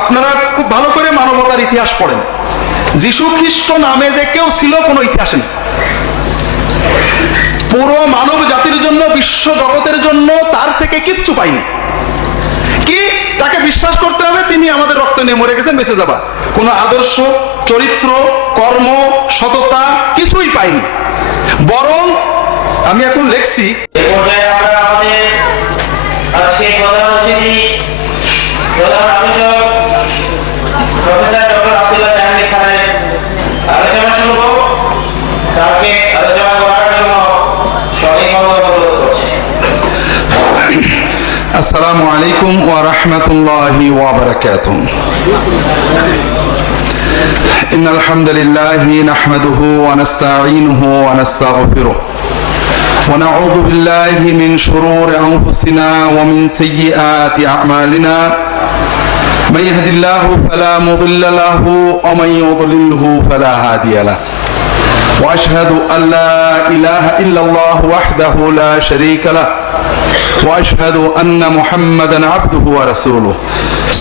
আপনারা খুব ভালো করে মানবতার ইতিহাস পড়েন, যীশু খ্রিস্ট নামে যে কেউ ছিল কোনো ইতিহাসে নেই। পুরো মানব জাতির জন্য, বিশ্ব জগতের জন্য তার থেকে কিচ্ছু পাইনি। কি তাকে বিশ্বাস করতে হবে তিনি আমাদের রক্ত নিয়ে মরে গেছেন, বেঁচে যাবা। কোনো আদর্শ, চরিত্র, কর্ম, সততা কিছুই পাইনি। বরং আমি এখন লেখছি আজকে প্রধান অতিথি প্রধান আলোচক প্রফেসর ডক্টর আব্দুল্লাহ জাহাঙ্গীর স্যারের আলোচনা শুনব। স্যারকে আলোচনা করার জন্য সবিনয় অনুরোধ করছি। আসসালামু আলাইকুম ওয়া রাহমাতুল্লাহি ওয়া বারাকাতুহু। ইন্নাল হামদুলিল্লাহি নাহমাদুহু ওয়া নাস্তাঈনুহু ওয়া নাস্তাগফিরুহু ونعوذ بالله من شرور أنفسنا ومن سيئات أعمالنا من يهد الله فلا مضل له ومن يضلله فلا هادي له وأشهد أن لا إله إلا الله وحده لا شريك له وأشهد أن محمدا عبده ورسوله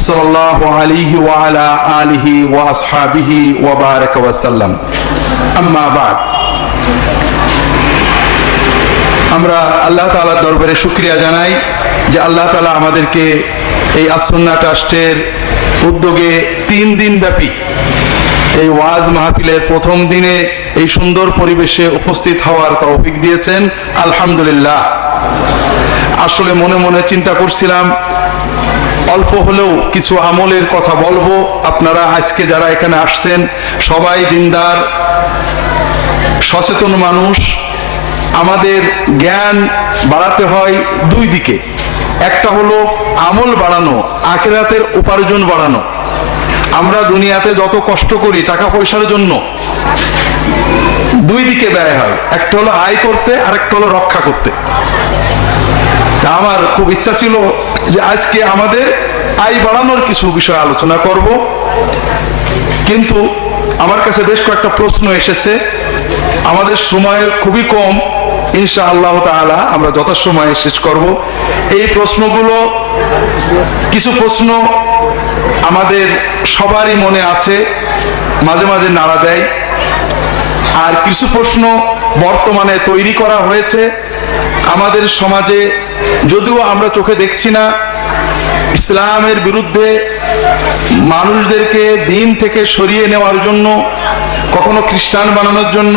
صلى الله عليه وعلى آله وأصحابه وبارك وسلم أما بعد আমরা আল্লাহ তাআলার দরবারে শুকরিয়া জানাই যে আল্লাহ তাআলা আমাদেরকে এই আস-সুন্নাহ ট্রাস্টের উদ্যোগে 3 দিন ব্যাপী এই ওয়াজ মাহফিলের প্রথম দিনে এই সুন্দর পরিবেশে উপস্থিত হওয়ার তৌফিক দিয়েছেন, আলহামদুলিল্লাহ। আসলে মনে মনে চিন্তা করছিলাম অল্প হলেও কিছু আমলের কথা বলবো। আপনারা আজকে যারা এখানে আসছেন সবাই দিনদার, সচেতন মানুষ। আমাদের জ্ঞান বাড়াতে হয় দুই দিকে, একটা হলো আমল বাড়ানো, আখিরাতের উপার্জন বাড়ানো। আমরা দুনিয়াতে যত কষ্ট করি টাকা পয়সার জন্য দুই দিকে ব্যয় হয়, একটা হলো আয় করতে আর একটা হলো রক্ষা করতে। তা আমার খুব ইচ্ছা ছিল যে আজকে আমাদের আয় বাড়ানোর কিছু বিষয় আলোচনা করব, কিন্তু আমার কাছে বেশ কয়েকটা প্রশ্ন এসেছে। আমাদের সময় খুবই কম, ইনশাআল্লাহ তাআলা আমরা যথাসময়ে শেষ করব। এই প্রশ্নগুলো, কিছু প্রশ্ন আমাদের সবারই মনে আছে, মাঝে মাঝে নাড়া দেয়, আর কিছু প্রশ্ন বর্তমানে তৈরি করা হয়েছে আমাদের সমাজে, যদিও আমরা চোখে দেখছি না। ইসলামের বিরুদ্ধে মানুষদেরকে দিন থেকে সরিয়ে নেওয়ার জন্য, কখনো খ্রিস্টান বানানোর জন্য,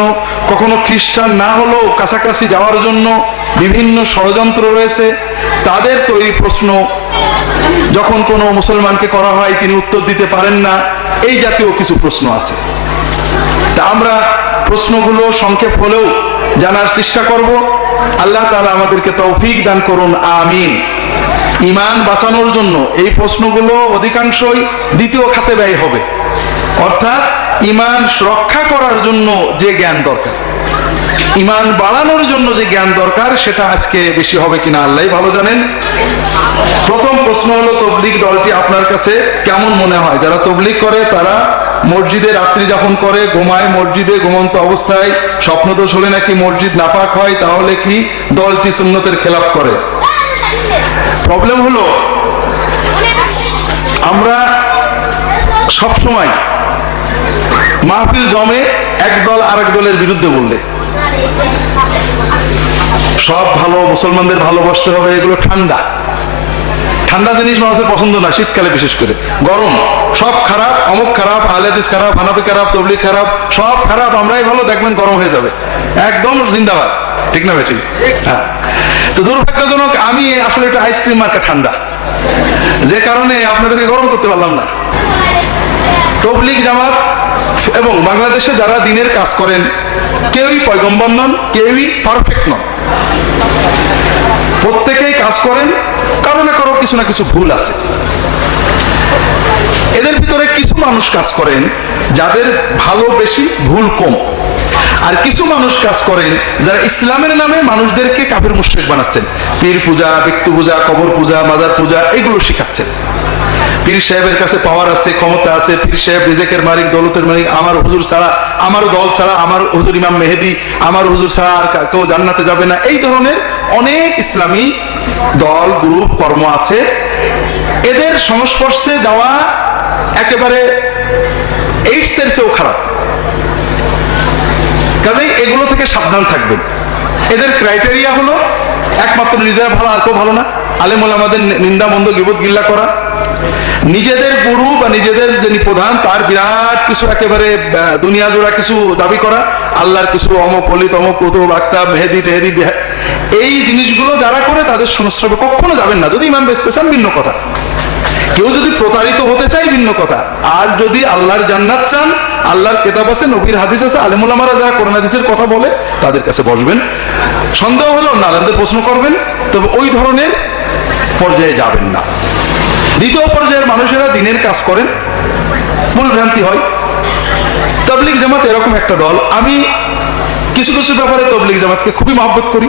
কখনো খ্রিস্টান না হলেও কাছাকাছি যাওয়ার জন্য বিভিন্ন ষড়যন্ত্র রয়েছে। তাদের তৈরি প্রশ্ন যখন কোনো মুসলমানকে করা হয় তিনি উত্তর দিতে পারেন না, এই জাতীয় কিছু প্রশ্ন আছে। তা আমরা প্রশ্নগুলো সংক্ষেপ হলেও জানার চেষ্টা করব। আল্লাহ তাআলা আমাদেরকে তৌফিক দান করুন, আমিন। ঈমান বাঁচানোর জন্য এই প্রশ্নগুলো অধিকাংশই দ্বিতীয় খাতে ব্যয় হবে, অর্থাৎ ঈমান রক্ষা করার জন্য যে জ্ঞান দরকার, ঈমান বাড়ানোর জন্য যে জ্ঞান দরকার, সেটা আজকে বেশি হবে কিনা আল্লাহই ভালো জানেন। প্রথম প্রশ্ন হলো, তাবলীগ দলটি আপনার কাছে কেমন মনে হয়? যারা তাবলীগ করে তারা মসজিদে রাত্রি যাপন করে, ঘুমায় মসজিদে, ঘুমন্ত অবস্থায় স্বপ্নদোষ হলে নাকি মসজিদ নাপাক হয়, তাহলে কি দলটি সুন্নতের খেলাফ করে? প্রবলেম হলো আমরা সবসময় মাহফিল জমে এক দল আরেক দলের বিরুদ্ধে বললে। সব ভালো, মুসলমানদের ভালোবাসতে হবে, এগুলো ঠান্ডা ঠান্ডা জিনিস মানুষের পছন্দ না, শীতকালে বিশেষ করে। গরম, সব খারাপ, অমুক খারাপ, আহলে হাদিস খারাপ, হানাফি খারাপ, তাবলীগ খারাপ, সব খারাপ, আমরাই ভালো, দেখবেন গরম হয়ে যাবে, একদম জিন্দাবাদ, ঠিক না বেঠিক? হ্যাঁ। তো দুর্ভাগ্যজনক আমি আসলে একটা আইসক্রিম মার্কা ঠান্ডা, যে কারণে আপনাদেরকে গরম করতে পারলাম না। তাবলীগ জামাত এবং বাংলাদেশে যারা দ্বীনের কাজ করেন কেউই পয়গম্বর নন, কেউই পারফেক্ট নন, প্রত্যেকেই কাজ করেন, কারো না কারো কিছু না কিছু ভুল আছে। এদের ভিতরে কিছু মানুষ কাজ করেন যাদের ভালো বেশি, ভুল কম, আর কিছু মানুষ কাজ করেন যারা ইসলামের নামে মানুষদেরকে কাফির মুশরিক বানাচ্ছেন। পীর পূজা, ব্যক্তি পূজা, কবর পূজা, মাজার পূজা, এগুলো শিখাচ্ছেন। পীর সাহেবের কাছে পাওয়ার আছে, ক্ষমতা আছে, পীর সাহেব রিজেকের মালিক, দৌলতের মালিক, আমার হুজুর ছাড়া, আমার দল ছাড়া, আমার হুজুর ইমাম মেহেদি, আমার হুজুর ছাড়া আর কেউ জান্নাতে যাবে না। এই ধরনের অনেক ইসলামী দল, গ্রুপ, কর্ম আছে। এদের সংস্পর্শে যাওয়া একেবারে এইডসের চেয়েও খারাপ। কাজেই এগুলো থেকে সাবধান থাকবেন। এদের ক্রাইটেরিয়া হলো একমাত্র নিজেরা ভালো, আর কেউ ভালো না। আলেম ওলামাদের নিন্দা মন্দ গিবত গিল্লা করা, নিজেদের গুরু বা নিজেদের যিনি প্রধান তার বিরাট কিছু একেবারে দুনিয়া জোড়া কিছু দাবি করা, আল্লাহর কিছু অমক অলি তমক কুতুব আক্তাব মেহেদি টেহেদি, এই জিনিসগুলো যারা করে তাদের সংস্রবে কখনো যাবেন না। যদি ইমান বেচতে চান ভিন্ন কথা, কেউ যদি প্রতারিত হতে চায় ভিন্ন কথা। আর যদি আল্লাহর জান্নাত চান, আল্লাহর কিতাব আছে, নবীর হাদিস আছে, আলেম ওলামারা যারা কোরআন হাদিসের কথা বলে তাদের কাছে বসবেন। সন্দেহ হলে অন্য আলেমদের প্রশ্ন করবেন, তবে ওই ধরনের পর্যায়ে যাবেন না। দ্বিতীয় পর্যায়ের মানুষেরা দিনের কাজ করেন, ভুল ভ্রান্তি হয়। তাবলিগ জামাত এরকম একটা দল, আমি কিছু কিছু ব্যাপারে তাবলিগ জামাতকে খুবই মহব্বত করি।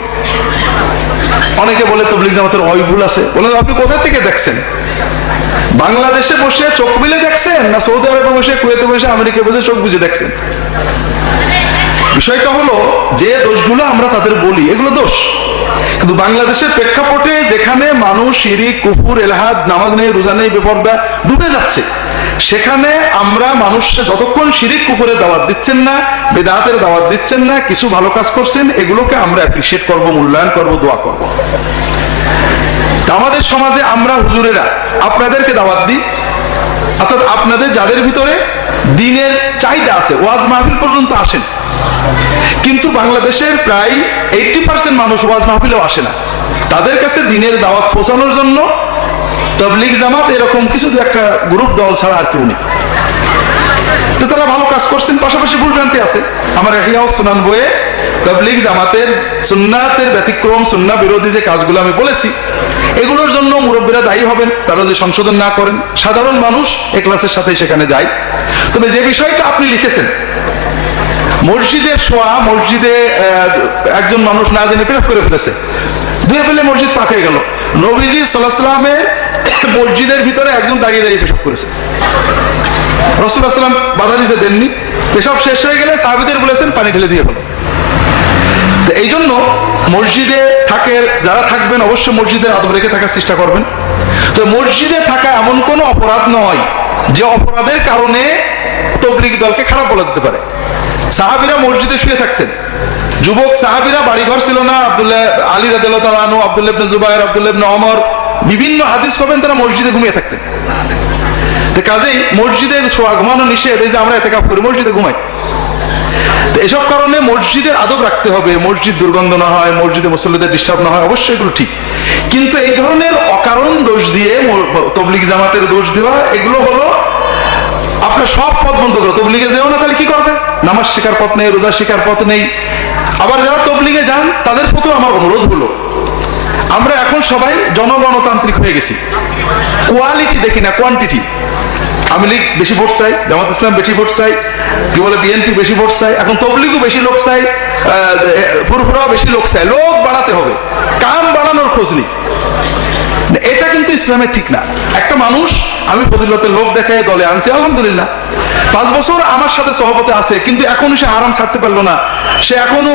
অনেকে বলে তাবলিগ জামাতের ওই ভুল আছে, বলে আপনি কোথা থেকে দেখছেন? বাংলাদেশে বসে চোখ মিলে দেখছেন, না সৌদি আরবে বসে, কুয়েতে বসে, আমেরিকায় বসে চোখ বুঝে দেখছেন? বিষয়টা হলো যে দোষগুলো আমরা তাদের বলি এগুলো দোষ, কিন্তু বাংলাদেশের প্রেক্ষাপটে যেখানে মানুষ শিরিক কুফর এলাহাদ নামাজ নেই রোজা নেই বেপরদা ডুবে যাচ্ছে, সেখানে আমরা মানুষকে যতক্ষণ শিরিক কুফরের দাওয়াত দিচ্ছেন না, বেদাতের দাওয়াত দিচ্ছেন না, কিছু ভালো কাজ করছেন, এগুলোকে আমরা অ্যাপ্রিসিয়েট করব, মূল্যায়ন করব, দোয়া করব। আমাদের সমাজে আমরা হুজুরেরা আপনাদেরকে দাওয়াত দিই, অর্থাৎ আপনাদের যাদের ভিতরে দিনের চাহিদা আছে ওয়াজ মাহফিল পর্যন্ত আসেন, কিন্তু বাংলাদেশের প্রায় 80% মানুষ ওয়াজ মাহফিলেও আসে না। তাদের কাছে দিনের দাওয়াত পৌঁছানোর জন্য তাবলিগ জামাত এরকম কিছু একটা গ্রুপ দল ছাড়া আর কেউ নেই। তো তারা ভালো কাজ করছেন, পাশাপাশি ভুল ভ্রান্তি আছে। আমার ইহয়া সুনান বইয়ে তাবলিগ জামাতের সুন্নাতের ব্যতিক্রম, সুন্নাহ বিরোধী যে কাজগুলো আমি বলেছি, এগুলোর জন্য মুরব্বীরা দায়ী হবেন তারা যদি সংশোধন না করেন। সাধারণ মানুষ এখলাসের সাথে সেখানে যায়। তবে যে বিষয়টা আপনি লিখেছেন, মসজিদের শোয়া, মসজিদে একজন মানুষ না জেনে পেশাব করে ফেলেছে, ধুয়ে ফেলে মসজিদ পাক হয়ে গেল। নবীজি সাল্লাল্লাহু আলাইহি ওয়াসাল্লামের মসজিদের ভিতরে একজন দাঁড়িয়ে দাঁড়িয়ে পেশাব করেছে, রাসূলুল্লাহ সাল্লাল্লাহু আলাইহি ওয়াসাল্লাম বাধা দিতে দেননি। পেশাব শেষ হয়ে গেলে সাহাবীদের বলেছেন পানি ঢেলে দিয়ে ফেলো। তো এই জন্য মসজিদে থাকে যারা থাকবেন অবশ্যই মসজিদের আদব রেখে থাকার চেষ্টা করবেন। তো মসজিদে থাকা এমন কোনো অপরাধ নয় যে অপরাধের কারণে তাবলীগ দলকে খারাপ বলা দিতে পারে। সাহাবীরা মসজিদে শুয়ে থাকতেন, যুবক সাহাবীরা, বাড়িঘর ছিল না। আব্দুল্লাহ আলী রাদিয়াল্লাহু তাআলা আনহু, আব্দুল্লাহ ইবনে জুবায়ের, আব্দুল্লাহ ইবনে ওমর, বিভিন্ন হাদিস পাবেন তারা মসজিদে ঘুমিয়ে থাকতেন। তো কাজেই মসজিদে শোয়া ঘুমানো নিষেধ, এই যে আমরা ইতিকাফ করি মসজিদে ঘুমাই। তো এসব কারণে মসজিদের আদব রাখতে হবে, মসজিদ দুর্গন্ধ না হয়, মসজিদে মুসল্লিদের ডিস্টার্ব না হয়, অবশ্যই এগুলো ঠিক। কিন্তু এই ধরনের অকারণ দোষ দিয়ে তাবলীগ জামাতের দোষ দেওয়া, এগুলো হলো আপনার সব পথ বন্ধ করো। তাবলীগে যেও না, তাহলে কি করবে? নামাজ শেখার পথ নেই, রোজা শেখার পথ নেই। আবার যারা তাবলীগে যান তাদের প্রতিও আমার অনুরোধ হলো, আমরা এখন সবাই জনগণতান্ত্রিক হয়ে গেছি, কোয়ালিটি দেখি না কোয়ান্টিটি। আওয়ামী লীগ বেশি ভোট চাই, জামাত ইসলাম বেশি ভোট চাই, কি বলে বিএনপি বেশি ভোট চাই, এখন তাবলীগও বেশি লোক চাই, ফুরফুরাও বেশি লোক চাই। লোক বাড়াতে হবে, কাম বাড়ানোর খোঁজ নেই। এটা কিন্তু ইসলামে ঠিক না। একটা মানুষ আমি ফজিলতের লোক দেখায় দলে আনছি, আলহামদুলিল্লাহ 5 বছর আমার সাথে সহবতে আছে, কিন্তু এখনো সে হারাম ছাড়তে পারলো না, সে এখনো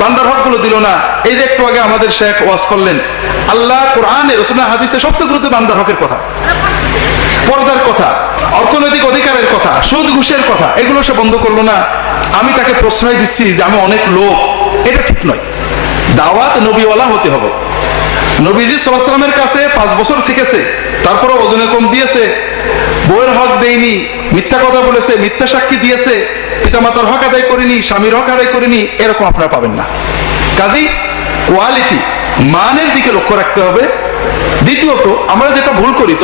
বান্দার হক গুলো দিল না। এই যে একটু আগে আমাদের শেখ ওয়াজ করলেন, আল্লাহ কোরআনে রাসূলের হাদিসে সবচেয়ে গুরুত্ব বান্দার হকের কথা, পর্দার কথা, অর্থনৈতিক অধিকারের কথা, সুদ ঘুষের কথা, এগুলো সে বন্ধ করলো না। আমি তাকে প্রশ্রয় দিচ্ছি যে আমি অনেক লোক, এটা ঠিক নয়। দাওয়াত নবীওয়ালা হতে হবে। নবীজি সাল্লাল্লাহু আলাইহি ওয়াসাল্লামের কাছে 5 বছর থেকেছে, তারপরে ওজনে কম দিয়েছে, বউয়ের হক দেয়নি, মিথ্যা কথা বলেছে, মিথ্যা সাক্ষী দিয়েছে, পিতামাতার হক আদায় করেনি, স্বামীর হক আদায় করেনি, এরকম আপনারা পাবেন না। কাজেই কোয়ালিটি, মানের দিকে লক্ষ্য রাখতে হবে। দ্বিতীয়ত আমরা যেটা ভুল করি,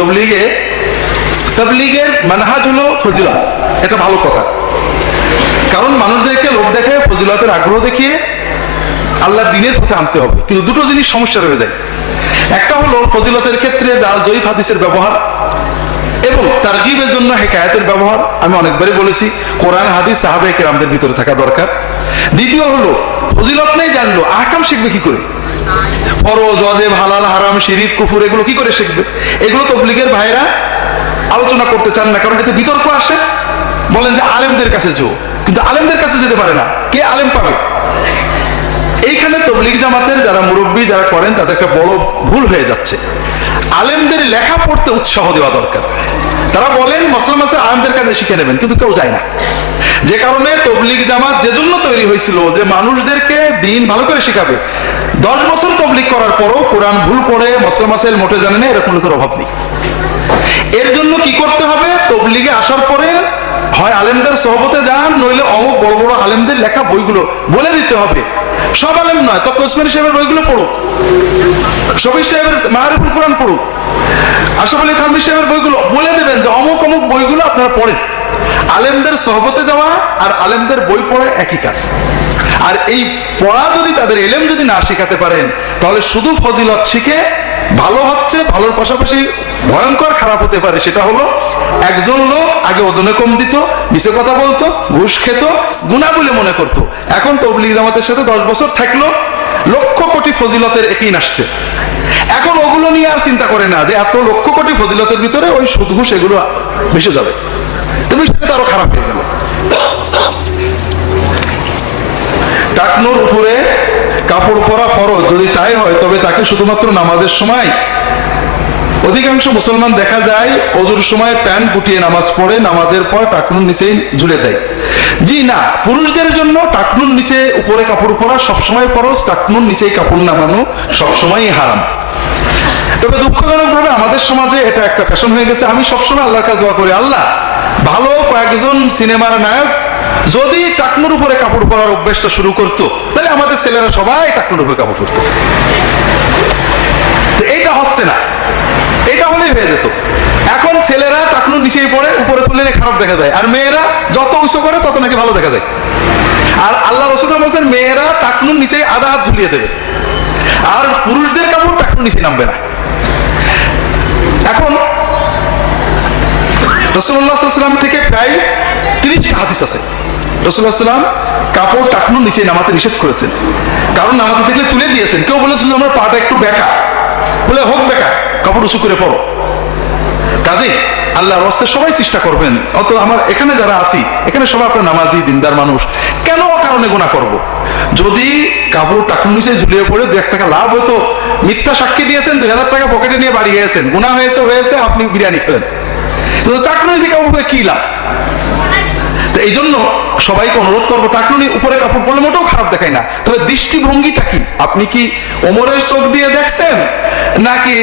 তাবলীগের মানহাজ হলো ফজিলত, এটা ভালো কথা, কারণ মানুষদেরকে লোক দেখায় ফজিলতের আগ্রহ দেখিয়ে আল্লাহর দ্বীনের পথে আনতে হবে। কিন্তু দুটো জিনিস সমস্যা রয়ে যায়। একটা হলো ফজিলতের ক্ষেত্রে জাল জয়ীফ হাদিসের ব্যবহার এবং তারগিবের জন্য হিকায়াতের ব্যবহার। আমি অনেকবারই বলেছি কোরআন হাদিস সাহাবায়ে কেরামদের ভিতরে থাকা দরকার। দ্বিতীয় হলো ফজিলত নেই জানলো, আহকাম শিখবে কি করে? ফরজ, ওয়াজিব, হালাল, হারাম, শিরিক, কুফর এগুলো কি করে শিখবে? এগুলো তাবলীগের ভাইরা আলোচনা করতে চান না, কারণ এতে বিতর্ক আসে। বলেন যে আলেমদের কাছে যাও, কিন্তু আলেমদের কাছে যেতে পারে না, কে আলেম পাবে? এইখানে তাবলীগ জামাতের যারা মুরব্বী যারা করেন তাদেরকে বড় ভুল হয়ে যাচ্ছে। আলেমদের লেখা পড়তে উৎসাহ দেওয়া দরকার। তারা বলেন মসলা মাসে আলেমদের কাছে শিখে নেবেন, কিন্তু কেউ যায় না। যে কারণে তবলিগ জামাত যে জন্য তৈরি হয়েছিল, যে মানুষদেরকে দিন ভালো করে শেখাবে। 10 বছর তবলিগ করার পরও কোরআন ভুল পড়ে, মসলা মাসাইল মোটে জানে না, এরকম লোকের অভাব নেই। এর জন্য কি করতে হবে? তবলিগে আসার পরে হয় আলেমদের সহবতে যান, নইলে অমুক বড় বড় আলেমদের লেখা বইগুলো বলে দিতে হবে। সব আলেম নয়, তখন ওসমানী সাহেবের বইগুলো পড়ো, শফি সাহেবের মারিফুল কোরআন পড়ো, আশরাফ আলী থানভী সাহেবের বইগুলো বলে দেবেন যে অমুক অমুক বইগুলো আপনারা পড়েন। আলেমদের সহবতে যাওয়া আর আলেমদের বই পড়া একই কাজ। আর এই পড়া যদি তাদের এলেম যদি না শেখাতে পারেন, তাহলে শুধু ফজিলত শিখে ভালো হচ্ছে, ভালোর পাশাপাশি ভয়ঙ্কর খারাপ হতে পারে। সেটা হলো একজন লোক আগে ওজনে কম দিত, মিছে কথা বলতো, ঘুষ খেত, গুনাহ বলে মনে করতো। এখন তবলিগ জামাতের সাথে 10 বছর থাকলো, লক্ষ কোটি ফজিলতের একই আসছে। এখন ওগুলো নিয়ে আর চিন্তা করে না যে এত লক্ষ কোটি ফজিলতের ভিতরে ওই সুদ ঘুষ এগুলো মিশে যাবে, তুমি সেটা আরো খারাপ হয়ে গেল। টাকনুর উপরে কাপড় পরা ফরজ, যদি তাই হয় তবে তাকে শুধুমাত্র নামাজের সময়, অধিকাংশ মুসলমান দেখা যায় ওজুর সময় প্যান্ট গুটিয়ে নামাজ পড়ে, নামাজের পর টাকনুর নিচেই ঝুলে দেয়। জি না, পুরুষদের জন্য টাকনুর নিচে উপরে কাপড় পরা সবসময় ফরজ, টাকনুর নিচেই কাপড় নামানো সবসময়ই হারাম। তবে দুঃখজনক ভাবে আমাদের সমাজে এটা একটা ফ্যাশন হয়ে গেছে। আমি সবসময় আল্লাহর কাছে দোয়া করি, আল্লাহ ভালো কয়েকজন সিনেমার নায়ক যদি টাকনুর উপরে কাপড় পরার অভ্যাসটা শুরু করতো, তাহলে আমাদের ছেলেরা সবাই টাকনুর উপরে কাপড় পরতো। এইটা হচ্ছে না, এটা হলেই হয়ে যেত। এখন ছেলেরা টাকনুর নিচেই পড়ে, উপরে তুলে খারাপ দেখা যায়, আর মেয়েরা যত উঁচু করে তত নাকি ভালো দেখা যায়। আর আল্লাহ রাসূল বলেছেন মেয়েরা টাকনুর নিচে আধা হাত ঝুলিয়ে দেবে, আর পুরুষদের কাপড় টাকনুর নিচে নামবে না। এখন রাসূলুল্লাহ সাল্লাল্লাহু আলাইহি ওয়াসাল্লাম থেকে প্রায় 30টা হাদিস আছে। রাসূলুল্লাহ সাল্লাল্লাহু আলাইহি ওয়াসাল্লাম কাপড় টাকনুর নিচে নামাতে নিষেধ করেছেন, কারণ নামাতে দেখলে তুলে দিয়েছেন। কেউ বলেছে যে আমার পাটা একটু বেঁকা, বলে হোক বেঁকা, কাপড় উঁচু করে পড়ো। কাজেই আল্লাহর রাস্তে সবাই চেষ্টা করবেন। অত আমার এখানে যারা আছি, এখানে সবাই আপনার নামাজি দিনদার মানুষ, কেন কারণে গুনাহ করব? যদি কাপড় টাকনুর নিচে ঝুলিয়ে পড়ে 2 টাকা লাভ হতো, মিথ্যা সাক্ষী দিয়েছেন, 2000 টাকা পকেটে নিয়ে বাড়ি গিয়েছেন, গুনাহ হয়েছে, আপনি বিরিয়ানি খেলেন, কিন্তু টাকনুর নিচে কাপড় পরে কি লাভ? তো এই জন্য সবাইকে অনুরোধ করবো, টাকনুর উপরে কাপড় পরলে মোটেও খারাপ দেখায় না। তবে দৃষ্টিভঙ্গিটা কি? আপনি কি ওমরের চোখ দিয়ে দেখছেন নাকি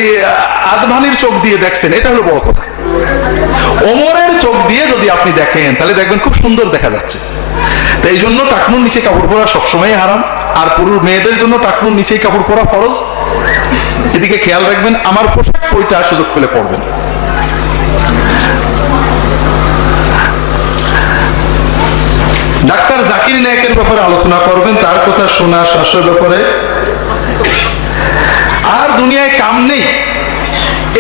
আদভানির চোখ দিয়ে দেখছেন? এটা হলো বড় কথা। ওমরের চোখ দিয়ে যদি আপনি দেখেন, তাহলে দেখবেন খুব সুন্দর দেখা যাচ্ছে। তো এই জন্য টাকনুর নিচে কাপড় পরা সবসময় হারাম। আর পুরুষ মেয়েদের জন্য টাকনুর নিচেই কাপড় পরা ফরজ। এদিকে খেয়াল রাখবেন, আমার পোশাক ওইটা সুযোগ পেলে পরবেন। ডাক্তার জাকির নায়েকের ব্যাপারে আলোচনা করবেন, তার কথা শোনা শ্বাসের ব্যাপারে। আর দুনিয়ায় কাম নেই,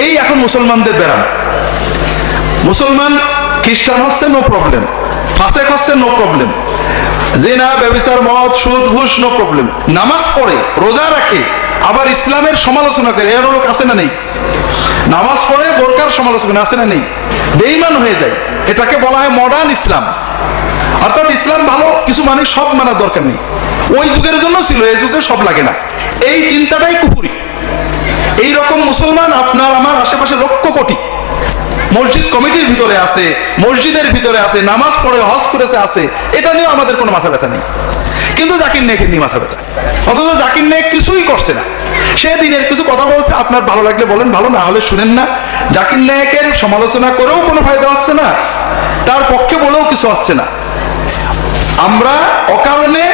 এই এখন মুসলমানদের বেড়ান। মুসলমান খ্রিস্টান হচ্ছে নো প্রবলেম, ফাসেক হচ্ছে নো প্রবলেম, জিনা ব্যভিচার মদ সুদ ঘুষ নো প্রবলেম, নামাজ পড়ে রোজা রাখে, আবার ইসলামের সমালোচনা করে, এর লোক আছে না নেই? নামাজ পড়ে বোরকার সমালোচনা আছে না নেই? বেঈমান হয়ে যায়। এটাকে বলা হয় মডার্ন ইসলাম। অর্থাৎ ইসলাম ভালো কিছু মানে সব মানার দরকার নেই, ওই যুগের জন্য ছিল, এই যুগে সব লাগে না। এই চিন্তাটাই কুফরি। এইরকম মুসলমান আপনার আমার আশেপাশে লক্ষ কোটি। মসজিদ কমিটির ভিতরে আছে, মসজিদের ভিতরে আছে, নামাজ পড়ে হজ করেছে আছে, এটা নিয়ে আমাদের কোনো মাথা ব্যথা নেই। কিন্তু জাকির নায়েকের নিয়ে মাথা ব্যথা। অথচ জাকির নায়েক কিছুই করছে না, সে দিনের কিছু কথা বলছে, আপনার ভালো লাগলে বলেন, ভালো না হলে শুনেন না। জাকির নায়েকের সমালোচনা করেও কোনো ফায়দা হচ্ছে না, তার পক্ষে বলেও কিছু হচ্ছে না। আমরা অকারণে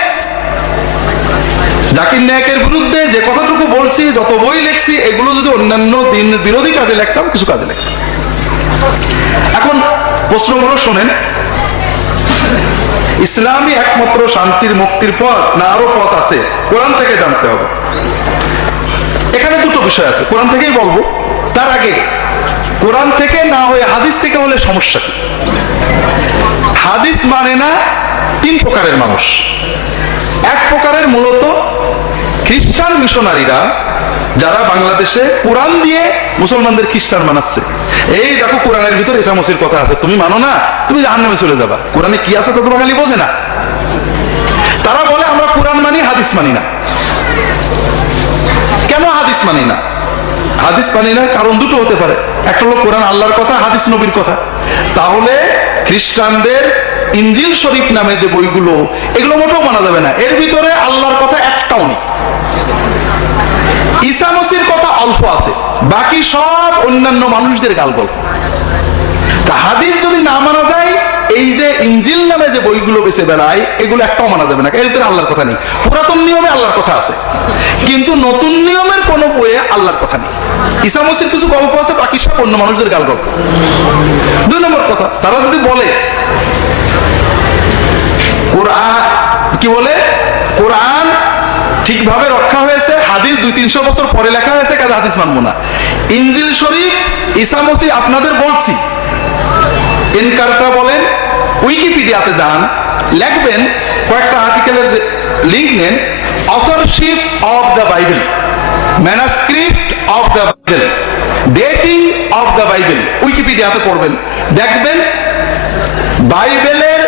জাকির নায়েকের বিরুদ্ধে যে কথাটুকু বলছি, যত বই লিখছি, এগুলো যদি অন্যান্য দিন বিরোধী কাজে লিখতাম, কিছু কাজে লিখতাম। এখন প্রশ্নগুলো শোনেন, ইসলামই একমাত্র শান্তির মুক্তির পথ না আরো পথ আছে? কোরআন থেকে জানতে হবে। এখানে দুটো বিষয় আছে, কোরআন থেকেই বলবো। তার আগে কোরআন থেকে না হয়ে হাদিস থেকে হলে সমস্যা কি? হাদিস মানে না 3 প্রকারের মানুষ। এক প্রকারের মূলত খ্রিস্টান মিশনারিরা, যারা বাংলাদেশে কোরআন দিয়ে মুসলমানদের খ্রিস্টান বানাচ্ছে। এই দেখো কোরআনের ভিতরে ঈসা মসির কথা আছে, তুমি মানো না, তুমি জাহান্নামে চলে যাবা। কোরআনে কি আছে তা তো বাঙালি বোঝে না। তারা বলে আমরা কোরআন মানি, হাদিস মানি না। কেন হাদিস মানি না? হাদিস মানি না কারণ দুটো হতে পারে। একটা হলো কোরআন আল্লাহর কথা, হাদিস নবীর কথা। তাহলে খ্রিস্টানদের ইনজিল শরীফ নামে যে বইগুলো, এগুলো মোটেও মানা যাবে না। এর ভিতরে আল্লাহর কথা একটাও নেই। ঈসা মসির কথা অল্প আছে, বাকি সব অন্যান্য মানুষদের গালগল্প। তা হাদিস যদি না মানা যায়, এই যে ইনজিল নামে যে বইগুলো বেঁচে বেড়ায়, এগুলো একটাও মানা যাবে না। এর ভিতরে আল্লাহর কথা নেই। পুরাতন নিয়মে আল্লাহর কথা আছে, কিন্তু নতুন নিয়মের কোনো বইয়ে আল্লাহর কথা নেই। ঈসা মসির কিছু গল্প আছে, বাকি সব অন্য মানুষদের গালগল্প। 2 নম্বর কথা, তারা যদি বলে কোরআন কি বলে, কোরআন ঠিকভাবে রক্ষা হয়েছে, হাদিস 200-300 বছর পরে লেখা হয়েছে, কাজে হাদিস মানবো না। ইনজিল শরীফ ঈসা মসি আপনাদের বলছি, এনকারটা বলেন, উইকিপিডিয়াতে যান, লিখবেন, কয়েকটা আর্টিকেলের লিংক নেন, authorship of the Bible, manuscript of the Bible, dating of the Bible, উইকিপিডিয়াতে পড়বেন, দেখবেন বাইবেলের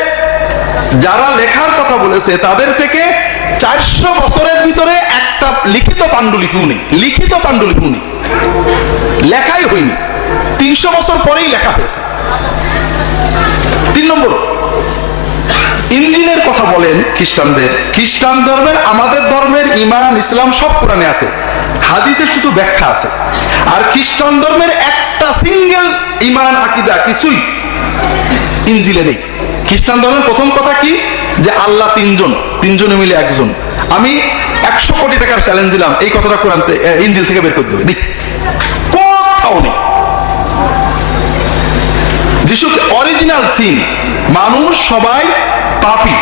যারা লেখার কথা বলেছে তাদের থেকে 400 বছরের ভিতরে একটা লিখিত পাণ্ডুলিপিও নেই। লিখিত পাণ্ডুলিপিও নেই, লেখাই হয়নি, 300 বছর পরেই লেখা হয়েছে। 3 নম্বর, ইনজিলের কথা বলেন খ্রিস্টানদের, খ্রিস্টান ধর্মের, আমাদের ধর্মের ঈমান ইসলাম সব কোরআনে আছে, হাদিসের শুধু ব্যাখ্যা আছে। আর খ্রিস্টান ধর্মের একটা সিঙ্গেল ঈমান আকীদা কিছুই ইনজিলে নেই। খ্রিস্টান ধর্মের প্রথম কথা কি, যে আল্লাহ 3 জন, 3 জনে মিলে একজন। আমি 100 কোটি টাকার চ্যালেঞ্জ দিলাম, এই কথাটা কোরআন ইনজিল থেকে বের করে দেবে, নেই, কোথাও নেই। যিশু অরিজিনাল সিন, মানুষ সবাই পাপী,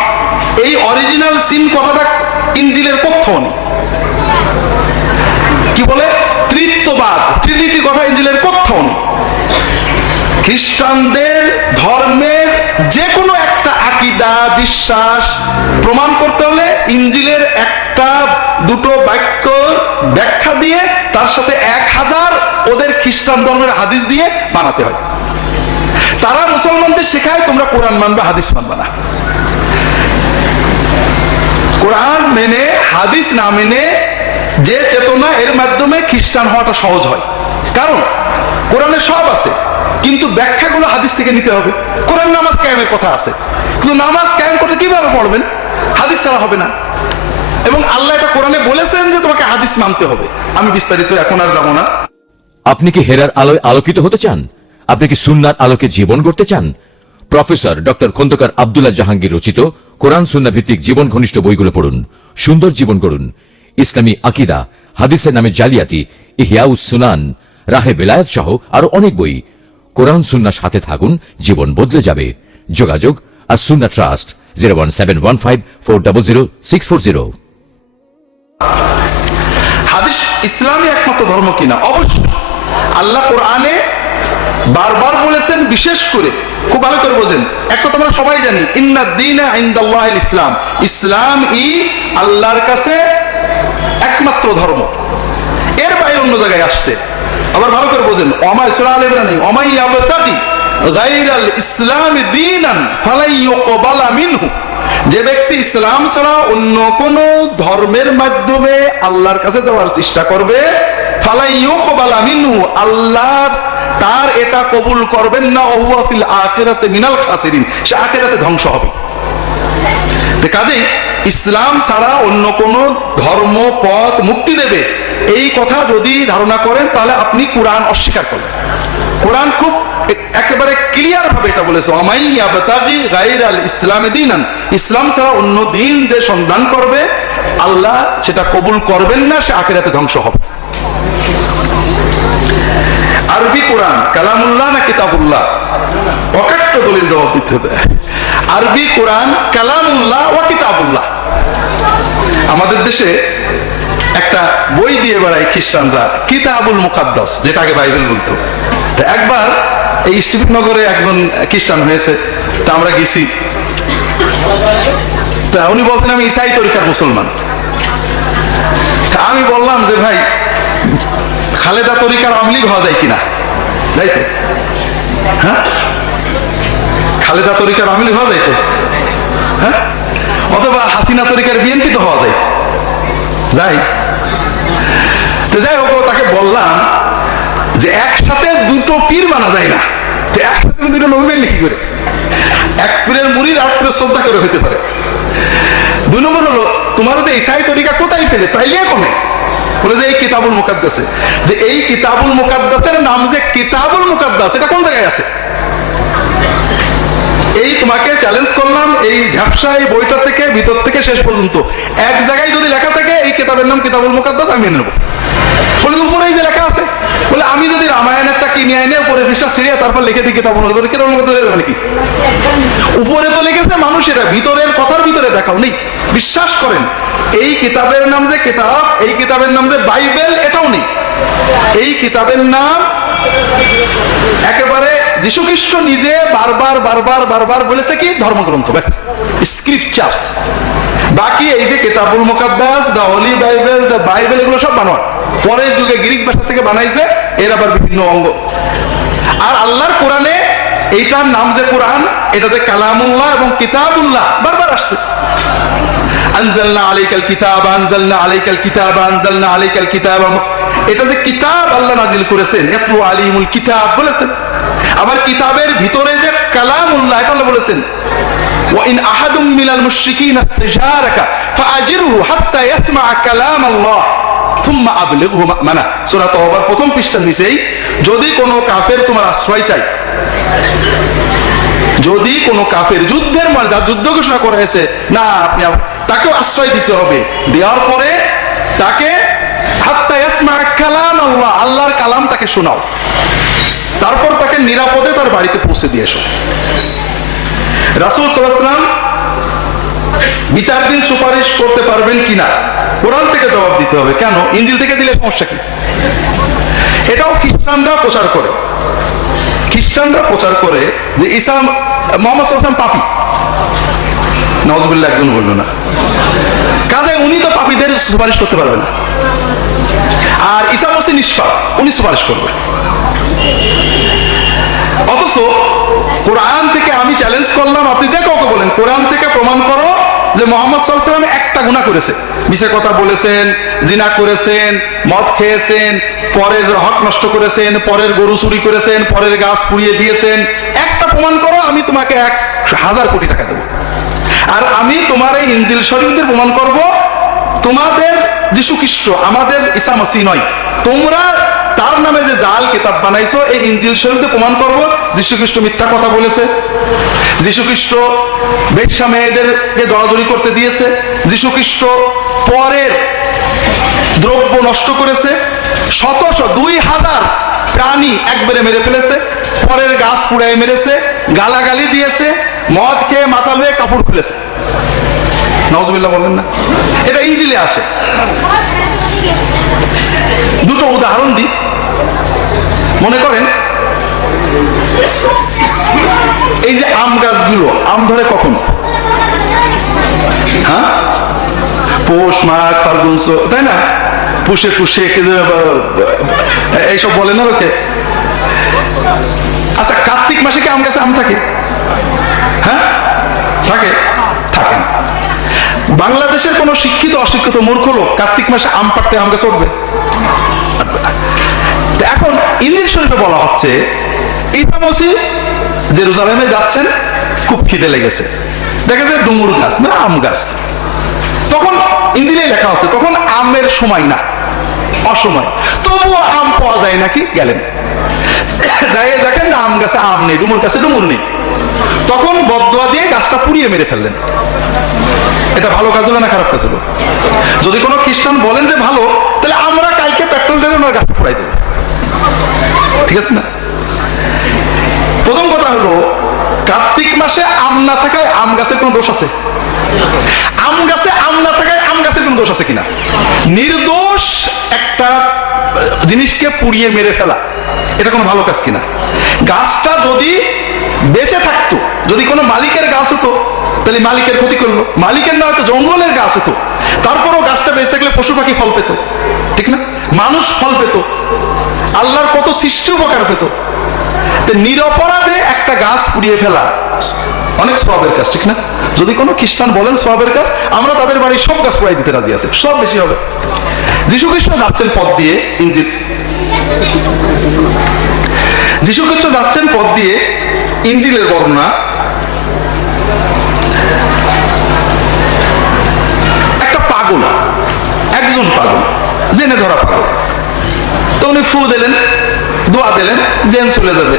এই অরিজিনাল সিন কথাটা ইনজিলের কোথাও নেই। কি বলে ত্রিত্ববাদ, ট্রিনিটি কথা ইনজিলের কোথাও নেই। খ্রিস্টানদের ধর্মের যে কোনো একটা আকীদা, বিশ্বাস প্রমাণ করতে হলে ইনজিলের 1-2 বাক্য ব্যাখ্যা দিয়ে তার সাথে 1000 ওদের খ্রিস্টান ধর্মের হাদিস দিয়ে বানাতে হয়। তারা মুসলমানদের শেখায় তোমরা কোরআন মানবে, হাদিস মানবে না। কোরআন মেনে হাদিস না মেনে যে চেতনা, এর মাধ্যমে খ্রিস্টান হওয়াটা সহজ হয়। কারণ কোরআনে সব আছে, কিন্তু ব্যাখ্যাগুলো হাদিস থেকে নিতে হবে। কোরআন নামাজ কায়েমের কথা আছে, কিন্তু নামাজ কায়েম করতে কিভাবে পড়বেন, হাদিস ছাড়া হবে না। এবং আল্লাহ এটা কোরআনে বলেছেন যে তোমাকে হাদিস মানতে হবে। আমি বিস্তারিত এখন আর যাব না। আপনি কি হেরার আলোয় আলোকিত হতে চান? আপনি কি সুন্নাহর আলোকে জীবন গড়তে চান? প্রফেসর ডক্টর খন্দকার আব্দুল্লাহ জাহাঙ্গীর রচিত কোরআন সুন্নাহ ভিত্তিক জীবন ঘনিষ্ঠ বইগুলো পড়ুন, সুন্দর জীবন গড়ুন। ইসলামী আকীদা, হাদিসের নামে জালিয়াতি, ইহয়াউস সুনান, রাহে বেলায়েত সহ আরো অনেক বই। কোরআন সুন্নাহর সাথে থাকুন, জীবন বদলে যাবে। যোগাযোগ as-Sunnah Trust 01715400640। হাদিস ইসলামী একমাত্র ধর্ম কিনা? অবশ্যই। আল্লাহ কোরআনে বারবার বলেছেন, বিশেষ করে খুব ভালো করে বোঝেন, একটা তোমরা সবাই জানি, ইন্নাদ দীনা ইনদাল্লাহিল ইসলাম, ইসলাম আল্লাহর কাছে একমাত্র ধর্ম। এর বাইরে অন্য জায়গায় আসছে। আবার ভালো করে বোঝেন, ওমা সূরা আলে ইমরান, ওমাই ইয়াবতাগি গায়রাল ইসলামি দীনান ফালাই ইউকবালা মিনহু, যে ব্যক্তি ইসলাম ছাড়া অন্য কোন ধর্মের মাধ্যমে আল্লাহর কাছে যাওয়ার চেষ্টা করবে, ফালাই ইউকবালা মিনহু, আল্লাহ তার এটা কবুল করবেন না, ওহুয়া ফিল আখিরাতে মিনাল খাসিরিন, সে আখিরাতে ধ্বংস হবে। কাজেই ইসলাম ছাড়া অন্য কোন ধর্ম পথ মুক্তি দেবে, এই কথা যদি ধারণা করেন, তাহলে আপনি কোরআন অস্বীকার করলেন। কোরআন খুব একেবারে ক্লিয়ার ভাবে এটা বলেছে, ওমাই ইয়াবতাগি গায়রাল ইসলামি দীনান, ইসলাম ছাড়া অন্য দিন যে সন্ধান করবে, আল্লাহ সেটা কবুল করবেন না, সে আখিরাতে ধ্বংস হবে। আরবি কোরআন কালামুল্লাহ না কিতাবুল্লাহ? অকাট্য দলিল জবাব দিতে হবে। আরবি কোরআন কালামুল্লাহ ওয়া কিতাবুল্লাহ। আমাদের দেশে একটা বই দিয়ে বেড়ায় খ্রিস্টানরা, কিতাবুল মুকাদ্দাস, যেটা আগে বাইবেল বলতো। একবার এই স্টিফেননগরে একজন খ্রিস্টান হয়েছে, তা আমরা গেছি, তা উনি বলতেন আমি ইসাই তরিকার মুসলমান। তা আমি বললাম যে ভাই, খালেদা তরিকার আওয়ামী লীগ হওয়া যায় কিনা? যাইতো? হ্যাঁ, খালেদা তরিকার আওয়ামী লীগ হওয়া যাইতো? হ্যাঁ, অথবা হাসিনা তরিকার বিএনপি তো হওয়া যায়, যাই। তো যাই হোক, তাকে বললাম যে একসাথে দুটো পীর মানা যায় না, তো একসাথে দুটো নবী মানলে কি করে? এক পীরের মুরিদ আর পীরের শ্রদ্ধা করে হতে পারে। 2 নম্বর হলো তোমার যে ইসাই তরিকা কোথায় পেলে? পাইলে কমে বলে যে এই কিতাবুল মুকাদ্দাসে, যে এই কিতাবুল মুকাদ্দাসের নাম যে কিতাবুল মুকাদ্দাস, এটা কোন জায়গায় আছে? এই তোমাকে চ্যালেঞ্জ করলাম, এই ঢাপসা এই বইটা থেকে ভিতর থেকে শেষ পর্যন্ত এক জায়গায় যদি লেখা থাকে এই কিতাবের নাম কিতাবুল মুকাদ্দাস, আমি মেনে নেবো। বলে উপরে এই যে লেখা আছে, বলে আমি যদি রামায়ণেরটা কিনে এনে উপরে পৃষ্ঠা ছিঁড়িয়ে তারপর লিখে দিই কিতাবুল মুকাদ্দাস, কিতাবুল মুকাদ্দাস মানে কি? উপরে তো লিখেছে মানুষ, এটা ভিতরের কথার ভিতরে দেখাও নেই। বিশ্বাস করেন এই কিতাবের নাম যে কিতাব, এই কিতাবের নাম যে বাইবেল, এটাও নেই। এই কিতাবের নাম একেবারে যীশু খ্রিস্ট নিজে বারবার বারবার বারবার বলেছে কি? ধর্মগ্রন্থ, ব্যাস, স্ক্রিপচার্স। বাকি এই যে কিতাবুল মুকাদ্দাস, দা হোলি বাইবেল, দা বাইবেল, এগুলো সব বানোয়ার, পরের যুগে গ্রিক ভাষা থেকে বানাইছে, এর আবার বিভিন্ন অঙ্গ। আর আল্লাহর কোরআনে এইটার নাম যে কোরআন, এটাতে কালামুল্লাহ এবং কিতাবুল্লাহ বারবার আসছে। আনজালনা আলাইকাল কিতাব, আনজালনা আলাইকাল কিতাব, আনজালনা আলাইকাল কিতাব, এটা যে কিতাব আল্লাহ নাজিল করেছেন, ইয়াতলু আলাইহিমুল কিতাব বলেছেন। আবার কিতাবের ভিতরে যে কালামুল্লাহ, এটা আল্লাহ বলেছেন ওয়া ইন আহাদুম মিনাল মুশরিকিনা ইসতাজারাকা ফাআজিরহু হাত্তা ইয়াসমা'a কালামাল্লাহ থুম্মা আবলিগহু মা'মানা। সূরা তাওবার প্রথম পৃষ্ঠার নিচেই, যদি কোনো কাফের তোমার আশ্রয় চাই, যদি কোনো কাফের যুদ্ধের ময়দান, যুদ্ধ ঘোষণা করা হয়েছে না, আপনি তাকেও আশ্রয় দিতে হবে। দেওয়ার পরে তাকে হাত্তা ইয়াসমা'a কালামাল্লাহ, আল্লাহর কালাম তাকে শোনাও, তারপর তাকে নিরাপদে তার বাড়িতে পৌঁছে দিয়ে এসো। রাসূল সাল্লাল্লাহু আলাইহি ওয়াসাল্লাম বিচার দিন সুপারিশ করতে পারবেন কিনা, কোরআন থেকে জবাব দিতে হবে। কেন? ইনজিল থেকে দিলে সমস্যা কি? এটাও খ্রিস্টানরা প্রচার করে। খ্রিস্টানরা প্রচার করে যে ঈসা মুহাম্মদ সাল্লাল্লাহু আলাইহি ওয়াসাল্লাম পাপী। নাউজুবিল্লাহ, একজন বলবে না, কাজে উনি তো পাপীদের সুপারিশ করতে পারবে না। আর ঈসা মসিহ নিষ্পাপ, উনি সুপারিশ করবে। অথচ কোরআন থেকে আমি চ্যালেঞ্জ করলাম, আপনি যে কাউকে বলেন কোরআন থেকে প্রমাণ করো যে মুহাম্মদ সাল্লাল্লাহু আলাইহি ওয়াসাল্লাম একটা গুনাহ করেছে, মিছে কথা বলেছেন, জিনা করেছেন, মদ খেয়েছেন, পরের হক নষ্ট করেছেন, পরের গরু চুরি করেছেন, পরের গাছ পুড়িয়ে দিয়েছেন, একটা প্রমাণ করো, আমি তোমাকে 1000 কোটি টাকা দেবো। আর আমি তোমার এই ইনজিল শরীফদের প্রমাণ করব তোমাদের যীশু খ্রিস্ট আমাদের ঈসা মসিহ নয়, তোমরা তার নামে যে জাল কিতাব বানাইছো, এই ইনজিল শরীফে প্রমাণ করব যীশু খ্রিস্ট মিথ্যা কথা বলেছে, যীশু খ্রিস্ট বেশ্যা মেয়েদেরকে দরাদরি করতে দিয়েছে, যীশু খ্রিস্ট পরের দ্রব্য নষ্ট করেছে, 2000 প্রাণী একবারে মেরে ফেলেছে, পরের গাছ পুড়ায় মেরেছে, গালাগালি দিয়েছে, মদ খেয়ে মাতাল হয়ে কাপড় খুলেছে। নাউজুবিল্লাহ বলবেন না? এটা ইনজিলে আসে। দুটো উদাহরণ দিই। মনে করেন এই যে আম গাছগুলো, আম ধরে কখন? হ্যাঁ, পৌষ মাঘ ফাল্গুন, তাই না? পুষে পুষে এইসব বলে না লোকে। আচ্ছা, কার্তিক মাসে কি আম গাছে আম থাকে? হ্যাঁ, থাকে? থাকে না। বাংলাদেশের কোন শিক্ষিত অশিক্ষিত মূর্খ লোক কার্তিক মাসে আম পাড়তে আম গাছে উঠবে? এখন ইনজিল শরীফে বলা হচ্ছে ঈসা মসিহ জেরুজালেমে যাচ্ছেন, খুব খিদে লেগেছে, দেখা যায় ডুমুর গাছ মানে আম গাছ। তখন ইনজিলে লেখা আছে তখন আমের সময় না, অসময়, তবুও আম পাওয়া যায় নাকি? গেলেন, যাই দেখেন আম গাছে আম নেই, ডুমুর গাছে ডুমুর নেই। তখন বদদোয়া দিয়ে গাছটা পুড়িয়ে মেরে ফেললেন। এটা ভালো কাজ হলো না খারাপ কাজ হলো? যদি কোনো খ্রিস্টান বলেন যে ভালো, তাহলে আমরা কালকে পেট্রোল ঢেলে ওনার গাছটা পুড়াই দেবো, ঠিক আছে না? প্রথম কথা হলো, কার্তিক মাসে আম না থাকায় আম গাছের কোনো দোষ আছে? আম গাছে আম না থাকায় আম গাছের কোনো দোষ আছে কিনা? নির্দোষ একটা জিনিসকে পুড়িয়ে মেরে ফেলা, এটা কোনো ভালো কাজ কিনা? গাছটা যদি বেঁচে থাকতো, যদি কোনো মালিকের গাছ হতো, তাহলে মালিকের ক্ষতি করলো, মালিকের না হয়তো জঙ্গলের গাছ হতো, তারপরও গাছটা বেঁচে থাকলে পশু পাখি ফল পেত, ঠিক না? মানুষ ফল পেত, আল্লাহর কত সৃষ্টি উপকার পেত। নিরপরাধে একটা গাছ পুড়িয়ে ফেলা অনেক সওয়াবের কাজ, ঠিক না? যদি কোনো খ্রিস্টান বলেন সওয়াবের কাজ, আমরা তাদের বাড়ির সব গাছ পুড়াই দিতে রাজি আছি, সব বেশি হবে। যীশু খ্রিস্ট যাচ্ছেন পথ দিয়ে, ইনজিল যিশু খ্রিস্ট যাচ্ছেন পথ দিয়ে, ইনজিলের বর্ণনা, একটা পাগল, একজন পাগল, জেনে ধরা পাগল, তো উনি ফু দিলেন, দোয়া দিলেন, জেন চলে যাবে।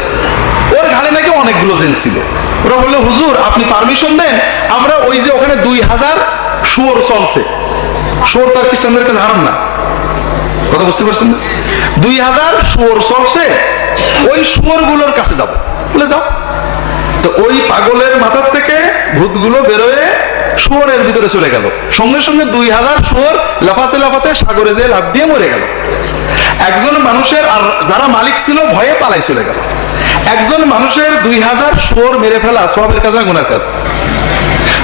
ওর ঘাড়ে নাকি অনেকগুলো জেন ছিল। ওরা বললো, হুজুর আপনি পারমিশন দেন, আমরা ওই যে ওখানে 2000 শুয়োর চলছে, শুয়োর তো আর খ্রিস্টানদের কাছে হারাম না, কথা বুঝতে পারছেন না? 2000 শুয়োর চলছে, ওই শুয়োর গুলোর কাছে যাবো। বলে যাও। তো ওই পাগলের মাথার থেকে ভূতগুলো বেরোয় শুয়োরের ভিতরে চলে গেল। সঙ্গে সঙ্গে 2000 শুয়োর লাফাতে লাফাতে সাগরে যেয়ে লাফ দিয়ে মরে গেল। একজন মানুষের, আর যারা মালিক ছিল ভয়ে পালাই চলে গেল। একজন মানুষের 2000 শুয়োর মেরে ফেলা সওয়াবের কাজ না গুনার কাজ?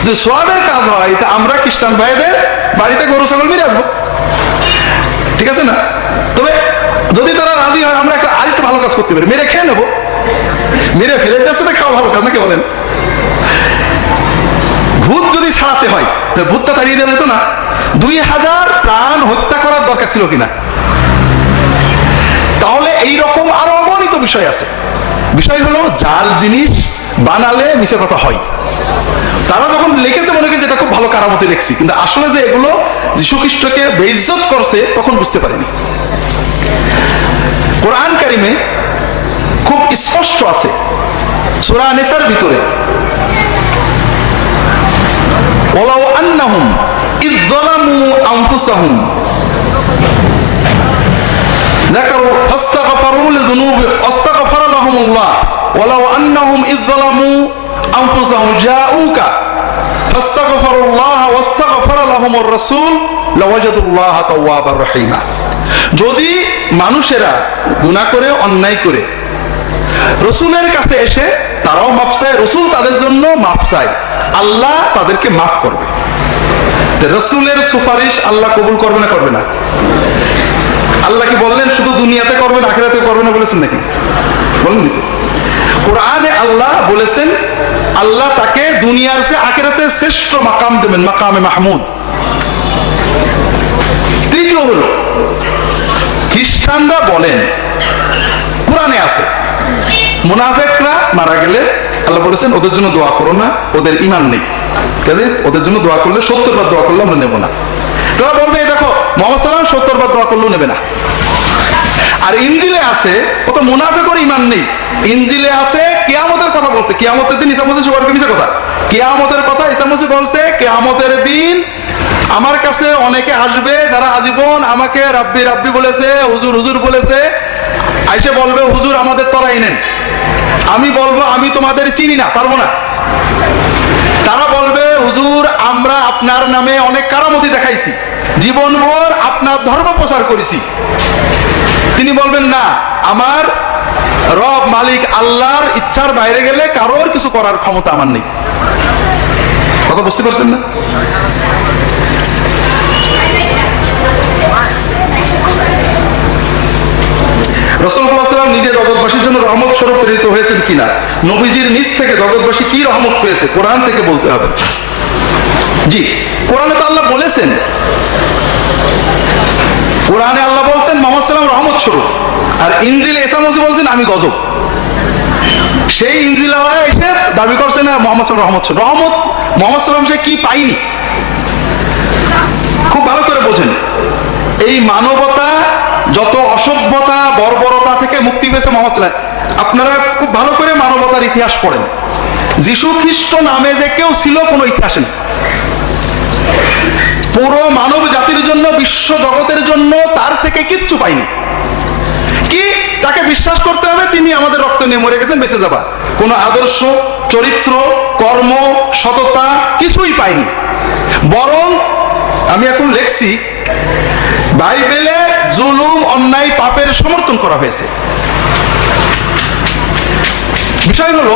যে সওয়াবের কাজ হয়, তা আমরা খ্রিস্টান ভাইদের বাড়িতে গরু ছাগল মেরে রাখবো, ঠিক আছে না? তবে যদি তারা রাজি হয়, আমরা একটা আরেকটু ভালো কাজ করতে পারি, মেরে খেয়ে নেবো। মেরে ফেলে যাচ্ছে না, খাওয়া ভালো কাজ নাকি বলেন? ভূত যদি ছাড়াতে হয়, তো ভূতটা তাড়িয়ে দেওয়া যেত না? 2000 প্রাণ হত্যা করার দরকার ছিল কিনা? তাহলে এইরকম আরো অগণিত বিষয় আছে। বিষয় হলো, জাল জিনিস বানালে মিছে কথা হয়। তারা যখন লিখেছে মনে করেছে এটা খুব ভালো কারামতি লিখছি, কিন্তু আসলে যে এগুলো যীশু খ্রিস্টকে বেইজ্জত করছে তখন বুঝতে পারিনি। কোরআন কারিমে খুব স্পষ্ট আছে, সূরা নিসার ভিতরে, ওয়ালাউ আন্নাহুম ইয যালামু আনফুসাহুম যাকারু ফাস্তাগফারু লিযুনুবি ওয়াস্তাগফারা লাহুমুল্লাহ ওয়ালাউ আন্নাহুম ইয যালামু আনফুসাহুম জাউকা ফাস্তাগফারুল্লাহ ওয়াস্তাগফারা লাহুমুর রাসূল লাওয়াজাদুল্লাহ তাওয়াবার রহিমা। যদি মানুষেরা গুনাহ করে, অন্যায় করে রসুলের কাছে এসে তারাও মাফ চায়, রসুল তাদের জন্য মাফ চায়, আল্লাহ তাদেরকে মাফ করবে। রসুলের সুপারিশ আল্লাহ কবুল করবে না করবে না? আল্লাহ কি বললেন শুধু দুনিয়াতে করবেন, আখিরাতে করবে না বলেছেন নাকি? বলেন তো। কোরআনে আল্লাহ বলেছেন আল্লাহ তাকে দুনিয়ার চেয়ে আখিরাতে শ্রেষ্ঠ মাকাম দেবেন, মাকামে মাহমুদ। তৃতীয় হলো, খ্রিস্টানরা বলেন, কোরআনে আছে, মুনাফিকরা মারা গেলে আল্লাহ বলেছেন ওদের জন্য দোয়া করো না, ওদের ঈমান নেই, কাজে ওদের জন্য দোয়া করলে 70 বার দোয়া করলে আমরা নেব না। তারা বলবে, এই দেখো মুহাম্মদ সাল্লাল্লাহু আলাইহি ওয়াসাল্লাম 70 বার দোয়া করলেও নেবে না। আর ইনজিলে আছে, ও তো মুনাফিকের ঈমান নেই। ইনজিলে আছে কিয়ামতের কথা বলছে, কিয়ামতের দিন ঈসা মসিহ সবার মিছে কথা, কিয়ামতের কথা ঈসা মসিহ বলছে, কিয়ামতের দিন আমার কাছে অনেকে আসবে যারা আজীবন আমাকে রাব্বি রাব্বি বলেছে, হুজুর হুজুর বলেছে, আইসে বলবে হুজুর আমাদের তরাই নেন। আমি বলবো আমি তোমাদের চিনি না, পারবো না। তারা বলবে হুজুর আমরা আপনার নামে অনেক কারামতি দেখাইছি, জীবনভর আপনার ধর্ম প্রচার করেছি। তিনি বলবেন না, আমার রব মালিক আল্লাহর ইচ্ছার বাইরে গেলে কারোর কিছু করার ক্ষমতা আমার নেই। কথা বুঝতে পারছেন না? রাসূল সাল্লাল্লাহু আলাইহি ওয়াসাল্লাম নিজে জগৎবাসীর জন্য রহমত স্বরূপ প্রেরিত হয়েছেন কিনা, নবীজির নিজ থেকে জগৎবাসী কি রহমত পেয়েছে, কোরআন থেকে বলতে হবে। জি, কোরআনে তো আল্লাহ বলেছেন, কোরআনে আল্লাহ বলছেন মুহাম্মদ সাল্লাল্লাহু আলাইহি ওয়াসাল্লাম রহমত স্বরূপ, আর ইনজিলে ঈসা মসিহ বলছেন আমি গজব। সেই ইনজিলারা এসে দাবি করছে না মুহাম্মদ সাল্লাল্লাহু আলাইহি ওয়াসাল্লাম রহমত। রহমত মুহাম্মদ সাল্লাল্লাহু আলাইহি ওয়াসাল্লাম সে কি পাইনি, খুব ভালো করে বোঝেন। এই মানবতা যত অসভ্যতা বর্বরতা থেকে মুক্তি পেয়েছে মুহাম্মদ সাল্লাল্লাহু আলাইহি ওয়াসাল্লাম। আপনারা খুব ভালো করে মানবতার ইতিহাস পড়েন, যীশু খ্রিস্ট নামে যে কেউ ছিল কোনো ইতিহাসে নেই। পুরো মানব জাতির জন্য, বিশ্ব জগতের জন্য তার থেকে কিচ্ছু পাইনি। কি তাকে বিশ্বাস করতে হবে তিনি আমাদের রক্ত নিয়ে মরে গেছেন, বেঁচে যাবা, কোনো আদর্শ, চরিত্র, কর্ম, সততা কিছুই পাইনি। বরং আমি এখন লেখছি, বাইবেলে জুলুম, অন্যায়, পাপের সমর্থন করা হয়েছে। বিষয় হলো,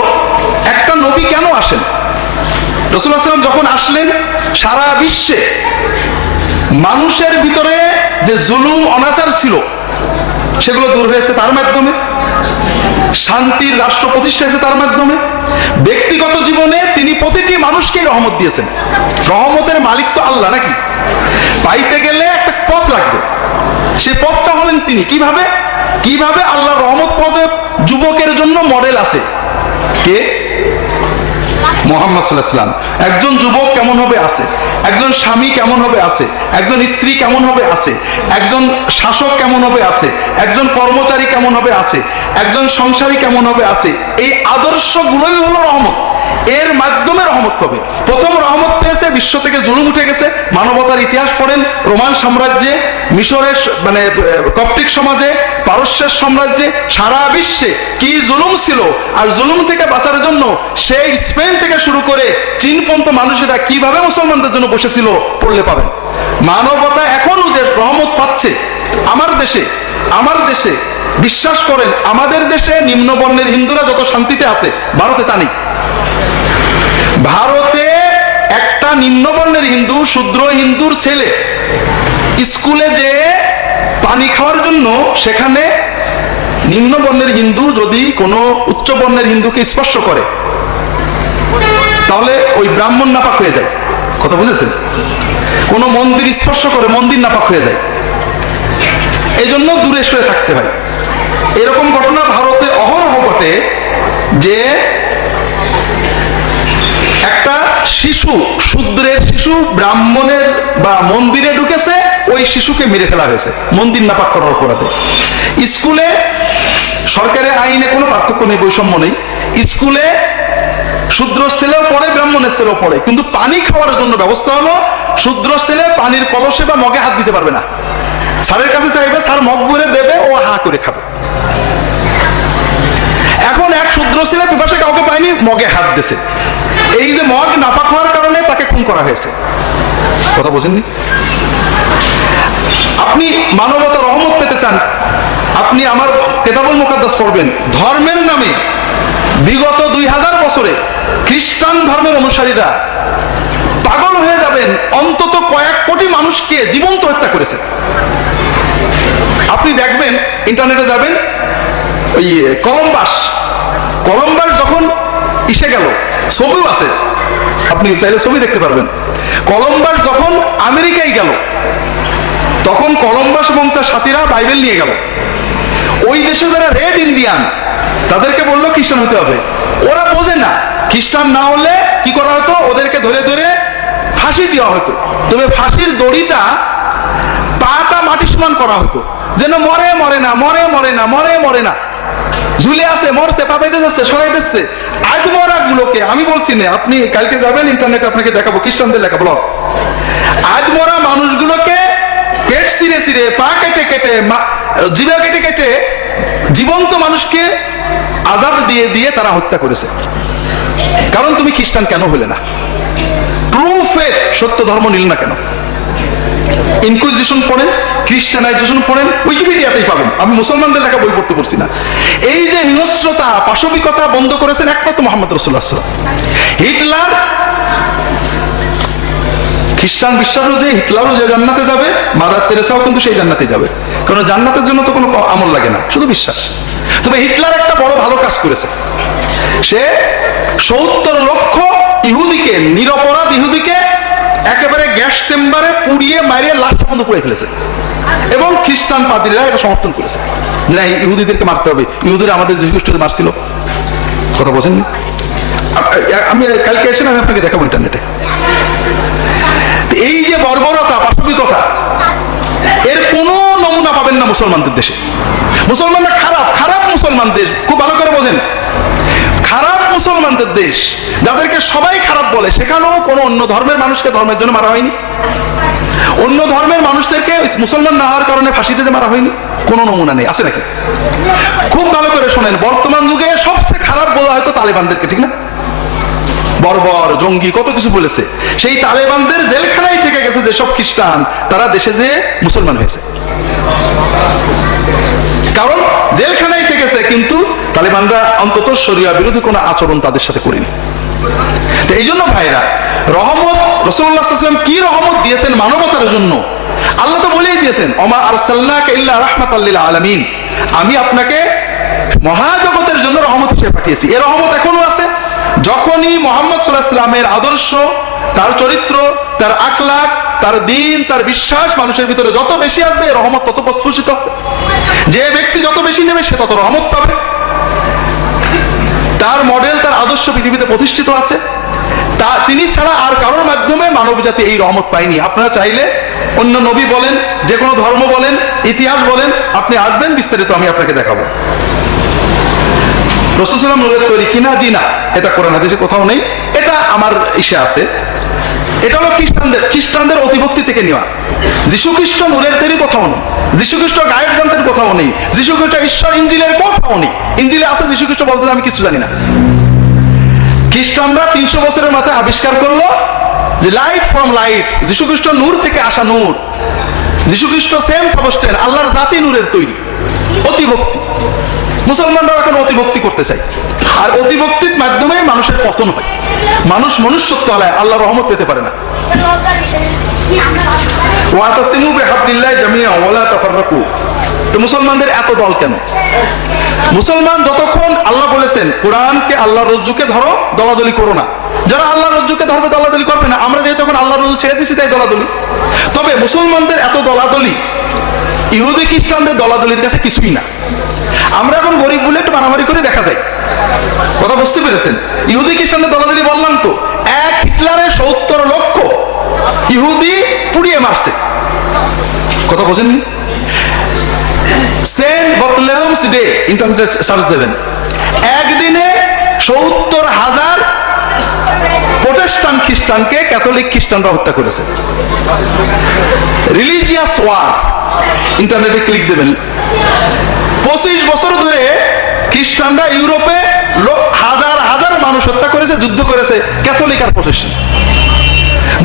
একটা নবী কেন আসেন? রাসূলুল্লাহ সাল্লাল্লাহু আলাইহি ওয়াসাল্লাম যখন আসলেন, সারা বিশ্বে মানুষের ভিতরে যে জুলুম অনাচার ছিল সেগুলো দূর হয়েছে তার মাধ্যমে, শান্তির রাষ্ট্র প্রতিষ্ঠা হয়েছে তার মাধ্যমে। ব্যক্তিগত জীবনে তিনি প্রতিটি মানুষকেই রহমত দিয়েছেন। রহমতের মালিক তো আল্লাহ নাকি? পাইতে গেলে একটা পথ লাগবে, সে পথটা হলেন তিনি। কিভাবে? কিভাবে আল্লাহর রহমত পদে যুবকের জন্য মডেল আছে কে? মুহাম্মদ সাল্লাল্লাহু আলাইহি ওয়াসাল্লাম। একজন যুবক কেমন হবে আছে, একজন স্বামী কেমন হবে আছে, একজন স্ত্রী কেমন হবে আছে, একজন শাসক কেমন হবে আছে, একজন কর্মচারী কেমন হবে আছে, একজন সংসারী কেমন হবে আছে। এই আদর্শগুলোই হলো রহমত। এর মাধ্যমে রহমত পাবে। প্রথম রহমত পেয়েছে বিশ্ব থেকে জুলুম উঠে গেছে। মানবতার ইতিহাস পড়েন, রোমান সাম্রাজ্যে, মিশরের মানে কপ্টিক সমাজে, পারস্যের সাম্রাজ্যে, সারা বিশ্বে কি জুলুম ছিল। আর জুলুম থেকে বাঁচার জন্য সেই স্পেন থেকে শুরু করে চীন পর্যন্ত মানুষেরা কিভাবে মুসলমানদের জন্য বসেছিল পড়লে পাবেন। মানবতা এখনো যে রহমত পাচ্ছে। আমার দেশে বিশ্বাস করেন, আমাদের দেশে নিম্নবর্ণের হিন্দুরা যত শান্তিতে আছে, ভারতে তা নেই। ভারতে একটা নিম্নবর্ণের হিন্দু, শূদ্র হিন্দুর ছেলে স্কুলে যে পানি খাওয়ার জন্য, সেখানে নিম্নবর্ণের হিন্দু যদি কোনো উচ্চ বর্ণের হিন্দুকে স্পর্শ করে তাহলে ওই ব্রাহ্মণ নাপাক হয়ে যায়। কথা বুঝেছেন? কোনো মন্দির স্পর্শ করে মন্দির নাপাক হয়ে যায়। এই জন্য দূরে সরে থাকতে হয়। এরকম ঘটনা ভারতে অহরহ ঘটে যে একটা শিশু, শূদ্রের শিশু ব্রাহ্মণের বা মন্দিরে ঢুকেছে, ওই শিশুকে মেরে ফেলা হয়েছে মন্দির নাপাক করার অপরাধে। স্কুলে সরকারের আইনে কোনো পার্থক্য নেই, বৈষম্য নেই। স্কুলে শূদ্র ছেলেও পড়ে, ব্রাহ্মণের ছেলেও পড়ে, কিন্তু পানি খাওয়ার জন্য ব্যবস্থা হলো শূদ্র ছেলে পানির কলসে বা মগে হাত দিতে পারবে না। স্যারের কাছে চাইবে, স্যার মগ ভরে দেবে, ও হা করে খাবে। এখন এক শূদ্র ছেলে পিপাসে কাউকে পায়নি, মগে হাত দিয়েছে। এই যে মগ নাপাক হওয়ার কারণে তাকে খুন করা হয়েছে। কথা বোঝেননি? আপনি মানবতা রহমত পেতে চান, আপনি আমার কিতাবুল মুকাদ্দাস পড়বেন। ধর্মের নামে বিগত 2000 বছরে খ্রিস্টান ধর্মের অনুসারীরা পাগল হয়ে যাবেন, অন্তত কয়েক কোটি মানুষকে জীবন্ত হত্যা করেছে। আপনি দেখবেন, ইন্টারনেটে যাবেন, ওই কলম্বাস যখন ইসে গেল, ছবিও আছে, আপনি চাইলে ছবি দেখতে পারবেন। কলম্বাস যখন আমেরিকায় গেল, তখন কলম্বাস এবং তার সাথীরা বাইবেল নিয়ে গেল। ওই দেশে যারা রেড ইন্ডিয়ান, তাদেরকে বললো খ্রিস্টান হতে হবে। ওরা বোঝে না, খ্রিস্টান না হলে কি করা হতো, ওদেরকে ধরে ধরে ফাঁসি দেওয়া হতো। তবে ফাঁসির দড়িটা পাটা মাটি সমান করা হতো, যেন মরে না, ঝুলে আছে, মরছে, পা পেতে যাচ্ছে, সরাই দিচ্ছে। আদমরা গুলোকে আমি বলছি না, আপনি কালকে যাবেন ইন্টারনেটে, আপনাকে দেখাবো, খ্রিস্টানদের লেখা ব্লগ। আদমরা মানুষগুলোকে পেট ছিঁড়ে পা কেটে জিভা কেটে জীবন্ত মানুষকে আযাব দিয়ে তারা হত্যা করেছে। কারণ তুমি খ্রিস্টান কেন হলে না? প্রুফে সত্য ধর্ম নিল না কেন? ইনকুইজিশন পড়েন, খ্রিস্টানাইজেশন পড়েন, উইকিপিডিয়াতেই পাবেন। আমি মুসলমানদের লেখা বই পড়তে পারছি না। এই যে হিংস্রতা, পাশবিকতা বন্ধ করেছেন একমাত্র মুহাম্মদ রাসূলুল্লাহ সাল্লাল্লাহু আলাইহি ওয়াসাল্লাম। হিটলার, খ্রিস্টান বিশ্বাস যে হিটলারও যে জান্নাতে যাবে, মাদার তেরেসাও কিন্তু সেই জান্নাতে যাবে। কারণ জান্নাতের জন্য তো কোনো আমল লাগে না, শুধু বিশ্বাস। তবে হিটলার একটা বড় ভালো কাজ করেছে। সে 70 লক্ষ ইহুদিকে, নিরপরাধ ইহুদিকে একেবারে গ্যাস চেম্বারে পুড়িয়ে মারিয়ে লাশটা পর্যন্ত পুড়ে ফেলেছে। এবং খ্রিস্টান পাদ্রীরা এটা সমর্থন করেছে যে না, ইহুদিদেরকে মারতে হবে, ইহুদিরা আমাদের যীশু খ্রিস্টকে মারছিল। কথা বোঝেননি? আমি কালকে এসে আমি আপনাকে দেখাবো ইন্টারনেটে। এই যে বর্বরতা, পাশবিকতা, এর কোনো নমুনা পাবেন না মুসলমানদের দেশে। মুসলমানরা খারাপ মুসলমান দেশ, খুব ভালো করে বোঝেন। খারাপ মুসলমানদের দেশ, যাদেরকে সবাই খারাপ বলে, সেখানেও কোনো অন্য ধর্মের মানুষকে ধর্মের জন্য মারা হয়নি। অন্য ধর্মের মানুষদেরকে মুসলমান না হওয়ার কারণে ফাঁসিতে মারা হয়নি। কোনো নমুনা নেই, আছে নাকি? খুব ভালো করে শোনেন, বর্তমান যুগে সবচেয়ে খারাপ বলা হয়তো তালেবানদেরকে, ঠিক না? বর্বর, জঙ্গি, কত কিছু বলেছে। সেই তালেবানদের জেলখানায় থেকে গেছে যেসব খ্রিস্টান, তারা দেশে যে মুসলমান হয়েছে। কারণ জেলখানায় থেকেছে, কিন্তু তালেবানরা অন্তত শরিয়া বিরোধী কোনো আচরণ তাদের সাথে করেনি। তো এই জন্য ভাইরা, রহমত রাসূলুল্লাহ সাল্লাল্লাহু আলাইহি ওয়াসাল্লাম কি রহমত দিয়েছেন মানবতার জন্য? আল্লাহ তো বলেই দিয়েছেন, ওমা আরসালনাকা ইল্লা রাহমাতাল লিল আলামিন, আমি আপনাকে মহাজগতের জন্য রহমত হিসেবে পাঠিয়েছি। এই রহমত এখনো আছে। যখনই মুহাম্মদ সাল্লাল্লাহু আলাইহি ওয়াসাল্লামের আদর্শ, তার চরিত্র, তার আখলাক, তার দ্বীন, তার বিশ্বাস মানুষের ভিতরে যত বেশি আসবে, রহমত তত প্রস্ফুটিত হবে। যে ব্যক্তি যত বেশি নেবে সে তত রহমত পাবে। তার মডেল, তার আদর্শ পৃথিবীতে প্রতিষ্ঠিত আছে। তিনি ছাড়া আর কারোর মাধ্যমে মানব জাতি এই রহমত পায়নি। আপনারা চাইলে অন্য নবী বলেন, যে কোনো ধর্ম বলেন, ইতিহাস বলেন, আপনি আসবেন, বিস্তারিত আমি আপনাকে দেখাবো। রাসূল সাল্লাল্লাহু আলাইহি ওয়াসাল্লাম নূরের তৈরি কিনা, জি না, এটা কোরআন হাদিসে কোথাও নেই। এটা আমার ইসে আছে। এটা হলো খ্রিস্টানদের অতিভক্তি থেকে নেওয়া। যীশু খ্রিস্ট নূরের তৈরি কোথাও নেই। যীশু খ্রিস্ট গায়েব জানতেন কোথাও নেই। যীশু খ্রিস্ট ঈশ্বর ইঞ্জিলের কোথাও নেই। ইঞ্জিলে আছে যীশু খ্রিস্ট বলতে আমি কিছু জানি না। খ্রিস্টানরা 300 বছরের মাথায় আবিষ্কার করলো যে লাইট ফ্রম লাইট, যীশু খ্রিস্ট নূর থেকে আসা নূর। যীশু খ্রিস্ট সেম সাবস্টেন্স, আল্লাহর জাতি নূরের তৈরি। অতিভক্তি, মুসলমানরাও এখন অতিভক্তি করতে চায়, আর অতিভক্তির মাধ্যমে মানুষের পতন হয়। মানুষ মনুষ্যত্ব হলে আল্লাহর রহমত পেতে পারে না। ওয়াতাসিমু বিহাবলিল্লাহি জামিআন ওয়া লা তাফাররাকু। তো মুসলমানদের এত দল কেন? মুসলমান যতক্ষণ, আল্লাহ বলেছেন কোরআনকে, আল্লাহর রজ্জুকে ধরো, দলাদলি করো না। যারা আল্লাহর রজ্জুকে ধরবে দলাদলি করবে না। আমরা যেহেতু এখন আল্লাহর রজ্জু ছেড়ে দিচ্ছি তাই দলাদলি। তবে মুসলমানদের এত দলাদলি ইহুদি খ্রিস্টানদের দলাদলির কাছে কিছুই না। আমরা এখন গরিব বলে একটু মারামারি করে দেখা যায়। কথা বুঝতে পেরেছেন? ইহুদি খ্রিস্টানদের দলাদলি বললাম তো, এক হিটলারের 70 লক্ষ ইহুদি পুড়িয়ে মারছে। কথা বোঝেননি? সেন্ট বাথলেহেমস ডে, ইন্টারনেটে সার্চ দেবেন, একদিনে 70,000 প্রোটেস্টান্ট খ্রিস্টানকে ক্যাথলিক খ্রিস্টানরা হত্যা করেছে। রিলিজিয়াস ওয়ার, ইন্টারনেটে ক্লিক দেবেন। 25 বছর ধরে খ্রিস্টানরা ইউরোপে হাজার হাজার মানুষ হত্যা করেছে, যুদ্ধ করেছে, ক্যাথলিক আর প্রোটেস্টান্ট।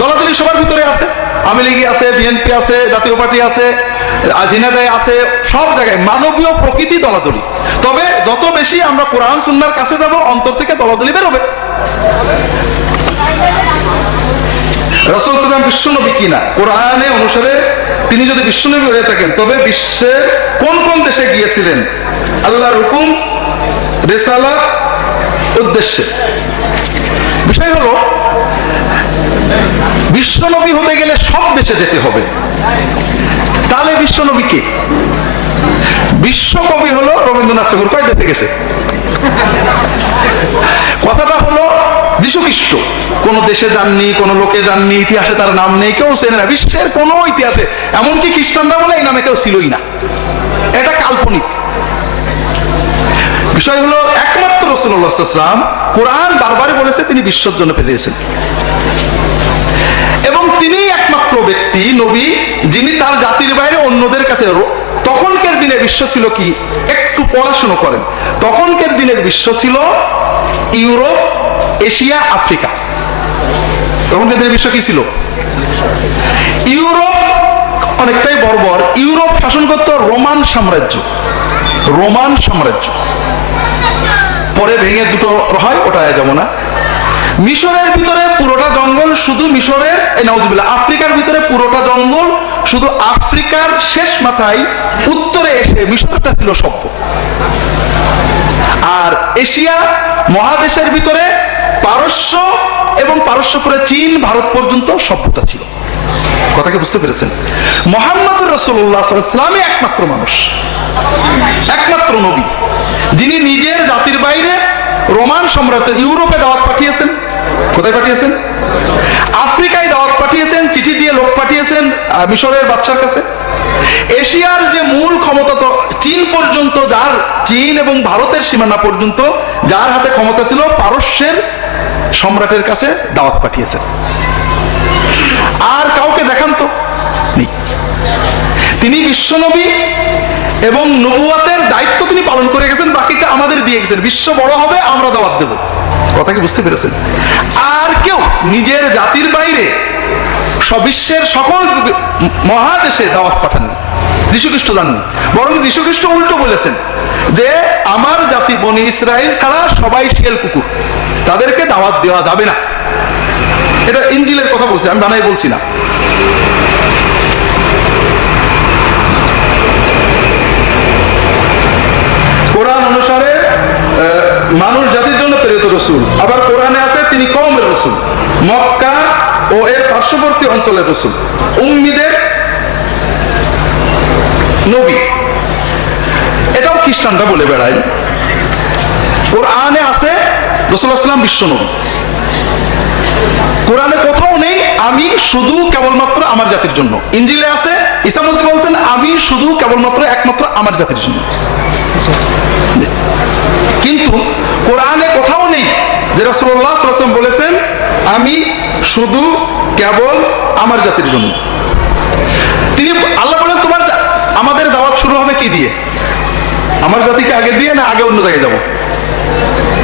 দলাদলি সবার ভিতরে আছে, আওয়ামী লীগ আছে, বিএনপি আছে, জাতীয় পার্টি আছে, ঝিনাইদহে আছে, সব জায়গায় মানবীয় প্রকৃতি দলাদলি। তবে যত বেশি আমরা কোরআন সুন্নাহর কাছে যাব, অন্তর থেকে দলাদলি বেরোবে। রাসূল সাল্লাল্লাহু বিশ্বনবী কিনা, কোরআনে অনুসারে তিনি যদি বিশ্বনবী হয়ে থাকেন, তবে বিশ্বের কোন কোন দেশে গিয়েছিলেন আল্লাহর হুকুম, রিসালাত, উদ্দেশ্যে? বিষয় হলো, বিশ্বনবী হতে গেলে সব দেশে যেতে হবে। তাহলে বিশ্বনবী কে? বিশ্বকবি হলো রবীন্দ্রনাথ ঠাকুর। কয় দেশে গেছে? কথাটা হলো যীশু খ্রিস্ট কোন দেশে যাননি, কোন লোকে যাননি, ইতিহাসে তার নাম নেই, কেউ চেনে না। বিশ্বের কোন ইতিহাসে, এমনকি খ্রিস্টানরা বলে এই নামে কেউ ছিলই না। এটা কাল্পনিক। বিষয় হলো, একমাত্র রাসূলুল্লাহ সাল্লাল্লাহু আলাইহি ওয়াসাল্লাম, কোরআন বারবারই বলেছে তিনি বিশ্বের জন্য পেরিয়েছেন, এবং তিনি একমাত্র ব্যক্তি নবী যিনি তার জাতির বাইরে অন্যদের কাছে। তখনকার দিনে বিশ্ব ছিল কি, একটু পড়াশোনা করেন, তখনকার দিনের বিশ্ব ছিল ইউরোপ, এশিয়া, আফ্রিকা। তখনকার দিনের বিশ্ব কি ছিল? ইউরোপ অনেকটাই বর্বর। ইউরোপ শাসন করত রোমান সাম্রাজ্য। রোমান সাম্রাজ্য পরে ভেঙে দুটো হয়, ওটা যাব না। মিশরের ভিতরে পুরোটা জঙ্গল, শুধু মিশরের, নাউজুবিল্লাহ, আফ্রিকার ভিতরে পুরোটা জঙ্গল, শুধু আফ্রিকার শেষ মাথায় উত্তরে এসে মিশরটা ছিল সভ্য। আর এশিয়া মহাদেশের ভিতরে পারস্য এবং পারস্য করে চীন, ভারত পর্যন্ত সভ্যতা ছিল। কথাকে বুঝতে পেরেছেন? মুহাম্মদুর রাসূলুল্লাহ সাল্লাল্লাহু আলাইহি ওয়াসাল্লাম একমাত্র মানুষ, একমাত্র নবী যিনি নিজের জাতির বাইরে রোমান সম্রাট ইউরোপে দাওয়াত পাঠিয়েছেন। কোথায় পাঠিয়েছেন? আফ্রিকায় দাওয়াত পাঠিয়েছেন, চিঠি দিয়ে লোক পাঠিয়েছেন মিশরের বাদশার কাছে। এশিয়ার যে মূল ক্ষমতা, তো চীন পর্যন্ত, যার চীন এবং ভারতের সীমানা পর্যন্ত যার হাতে ক্ষমতা ছিল, পারস্যের সম্রাটের কাছে দাওয়াত পাঠিয়েছেন। আর কাউকে দেখান তো নেই। তিনি বিশ্বনবী এবং নবুয়তের দায়িত্ব তিনি পালন করে গেছেন, বাকিটা আমাদের দিয়ে গেছেন। বিশ্ব বড় হবে, আমরা দাওয়াত দেব। কথা কি বুঝতে পেরেছেন? আর কেউ নিজের জাতির বাইরে বিশ্বের সকল মহাদেশে দাওয়াত পাঠাননি। যীশু খ্রিস্ট জাননি, বরং যীশু খ্রিস্ট উল্টো বলেছেন যে আমার জাতি বনি ইসরাইল ছাড়া সবাই শিয়াল কুকুর, তাদেরকে দাওয়াত দেওয়া যাবে না। এটা ইনজিলের কথা বলছে, আমি বানাই বলছি না। কোরআন অনুসারে মানুষ জাতির জন্য প্রেরিত রাসূল। আবার কোরআনে আছে তিনি কওমের রাসূল, মক্কা ও এর পার্শ্ববর্তী অঞ্চলের রাসূল, উম্মীদের নবী। খ্রিস্টানরা বলে বেড়ায়। কোরআনে আছে রাসূলুল্লাহ সাল্লাল্লাহু আলাইহি ওয়াসাল্লাম বিশ্বনবী, কোরআনে কোথাও নেই আমি শুধু কেবলমাত্র আমার জাতির জন্য। ইনজিলে আছে ঈসা মসীহ বলছেন আমি শুধু কেবলমাত্র একমাত্র আমার জাতির জন্য। কিন্তু কোরআনে কোথাও নেই যে রাসূলুল্লাহ সাল্লাল্লাহু আলাইহি ওয়াসাল্লাম বলেছেন আমি শুধু কেবল আমার জাতির জন্য। তিনি আল্লাহ বলেন তোমার আমাদের দাওয়াত শুরু হবে কি দিয়ে? আমার জাতিকে আগে দিয়ে না আগে অন্য জায়গায় যাব?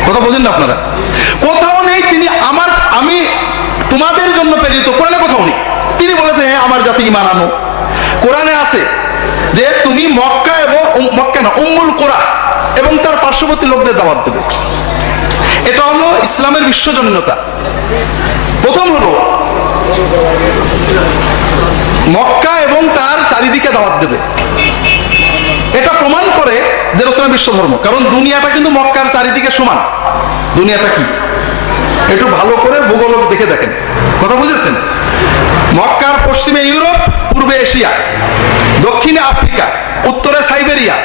কথা বোঝেন না আপনারা? কোথাও নেই তিনি আমি তোমাদের জন্য প্রেরিত, কোরআনে কোথাও নেই। তিনি বলেছেন হ্যাঁ আমার জাতি ঈমান আনো। কোরআনে আছে যে তুমি মক্কা এবং মক্কা না উম্মুল কুরা এবং তার পার্শ্ববর্তী লোকদের দাওয়াত দেবে। এটা হলো ইসলামের বিশ্বজনীনতা। প্রথম হলো মক্কা এবং তার চারিদিকে দাওয়াত দেবে। এটা প্রমাণ করে যে রাসূলের বিশ্ব ধর্ম, কারণ দুনিয়াটা কিন্তু মক্কার চারিদিকে সমান। দুনিয়াটা কি একটু ভালো করে ভূগোল দেখে দেখেন, কথা বুঝেছেন? মক্কার পশ্চিমে ইউরোপ, পূর্বে এশিয়া, দক্ষিণে আফ্রিকা, উত্তরে সাইবেরিয়া,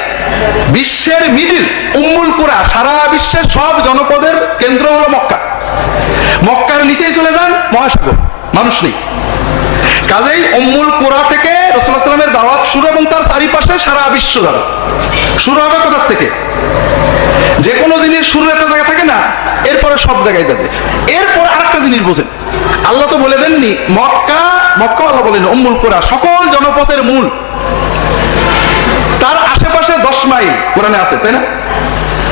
বিশ্বের মিডিল উম্মুল কুরা, সারা বিশ্বের সব জনপদের কেন্দ্র হলো মক্কা। মক্কার নিচেই চলে যান মহাসাগর, মানুষ নেই। কাজেই উম্মুল কুরা থেকে রাসূলুল্লাহ সাল্লাল্লাহু আলাইহি ওয়াসাল্লামের দাওয়াত শুরু এবং তার চারিপাশে সারা বিশ্ব যাবে। শুরু হবে কোথা থেকে? যে কোনো জিনিস শুরু একটা জায়গা থাকে না, এরপরে সব জায়গায় যাবে। এরপর আরেকটা জিনিস বোঝেন, আল্লাহ তো বলে দেননি মক্কা, মক্কা আল্লাহ বলেন উম্মুল কুরা সকল জনপদের মূল। তার আশেপাশে 10 মাইল কোরআনে আছে, তাই না?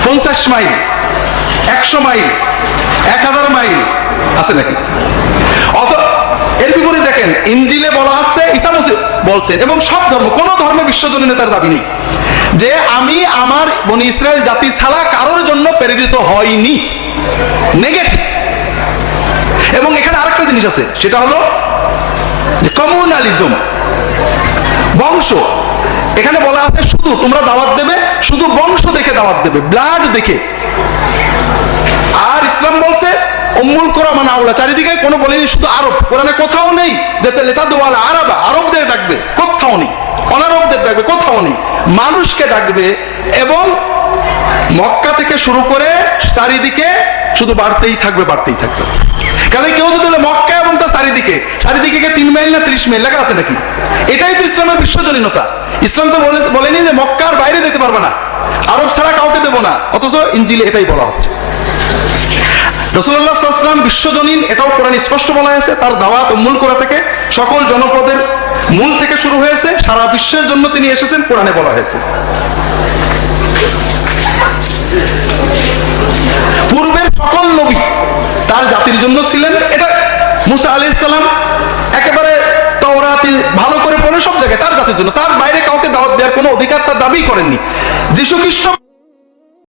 50 মাইল, 100 মাইল, 1000 মাইল আছে নাকি? এর বিপরীতে দেখেন ইনজিলে বলা আছে, ঈসা মসীহ বলছেন, এবং সব ধর্ম, কোন ধর্মে বিশ্বজনীনতার দাবি নেই যে আমি আমার বনি ইসরায়েল জাতি ছাড়া কারোর জন্য প্রেরিত হয়নি, নেগেটিভ। এবং এখানে আরেকটা জিনিস আছে, সেটা হলো যে কমিউনালিজম, বংশ। এখানে বলা আছে শুধু তোমরা দাওয়াত দেবে, শুধু বংশ দেখে দাওয়াত দেবে, ব্লাড দেখে। আর ইসলাম বলছে উম্মুল কুরা মানে আওলা, চারিদিকে কোনো বলেনি শুধু আরব। কোরআনে কোথাও নেই যে লেতাদওয়ালা আরাবা, আরবদের ডাকবে, কোথাও নেই। অনারবদের ডাকবে, কোথাও নেই। মানুষকে ডাকবে, এবং মক্কা থেকে শুরু করে চারিদিকে শুধু বাড়তেই থাকবে, বাড়তেই থাকবে। কাজে কেউ যদি মক্কা এবং তার চারিদিকে, চারিদিকে 3 মাইল না 30 মাইল লেখা আছে নাকি? এটাই তো ইসলামের বিশ্বজনীনতা। ইসলাম তো বলেনি যে মক্কার বাইরে যেতে পারবে না, আরব ছাড়া কাউকে দেবো না, অথচ ইনজিলে এটাই বলা হচ্ছে। রাসূলুল্লাহ সাল্লাল্লাহু আলাইহি ওয়াসাল্লাম বিশ্বজনীন, এটাও কোরআন স্পষ্ট বলা হয়েছে। তার দাওয়াত উম্মুল কুরা থেকে সকল জনপদের মূল থেকে শুরু হয়েছে, সারা বিশ্বের জন্য তিনি এসেছেন, কোরআনে বলা হয়েছে। পূর্বের সকল নবী তার জাতির জন্য ছিলেন। এটা মুসা আলাইহিস সালাম একেবারে তাওরাত ভালো করে পড়ে সব জায়গায় তার জাতির জন্য, তার বাইরে কাউকে দাওয়াত দেওয়ার কোনো অধিকার তার দাবি করেননি। যীশু খ্রিস্ট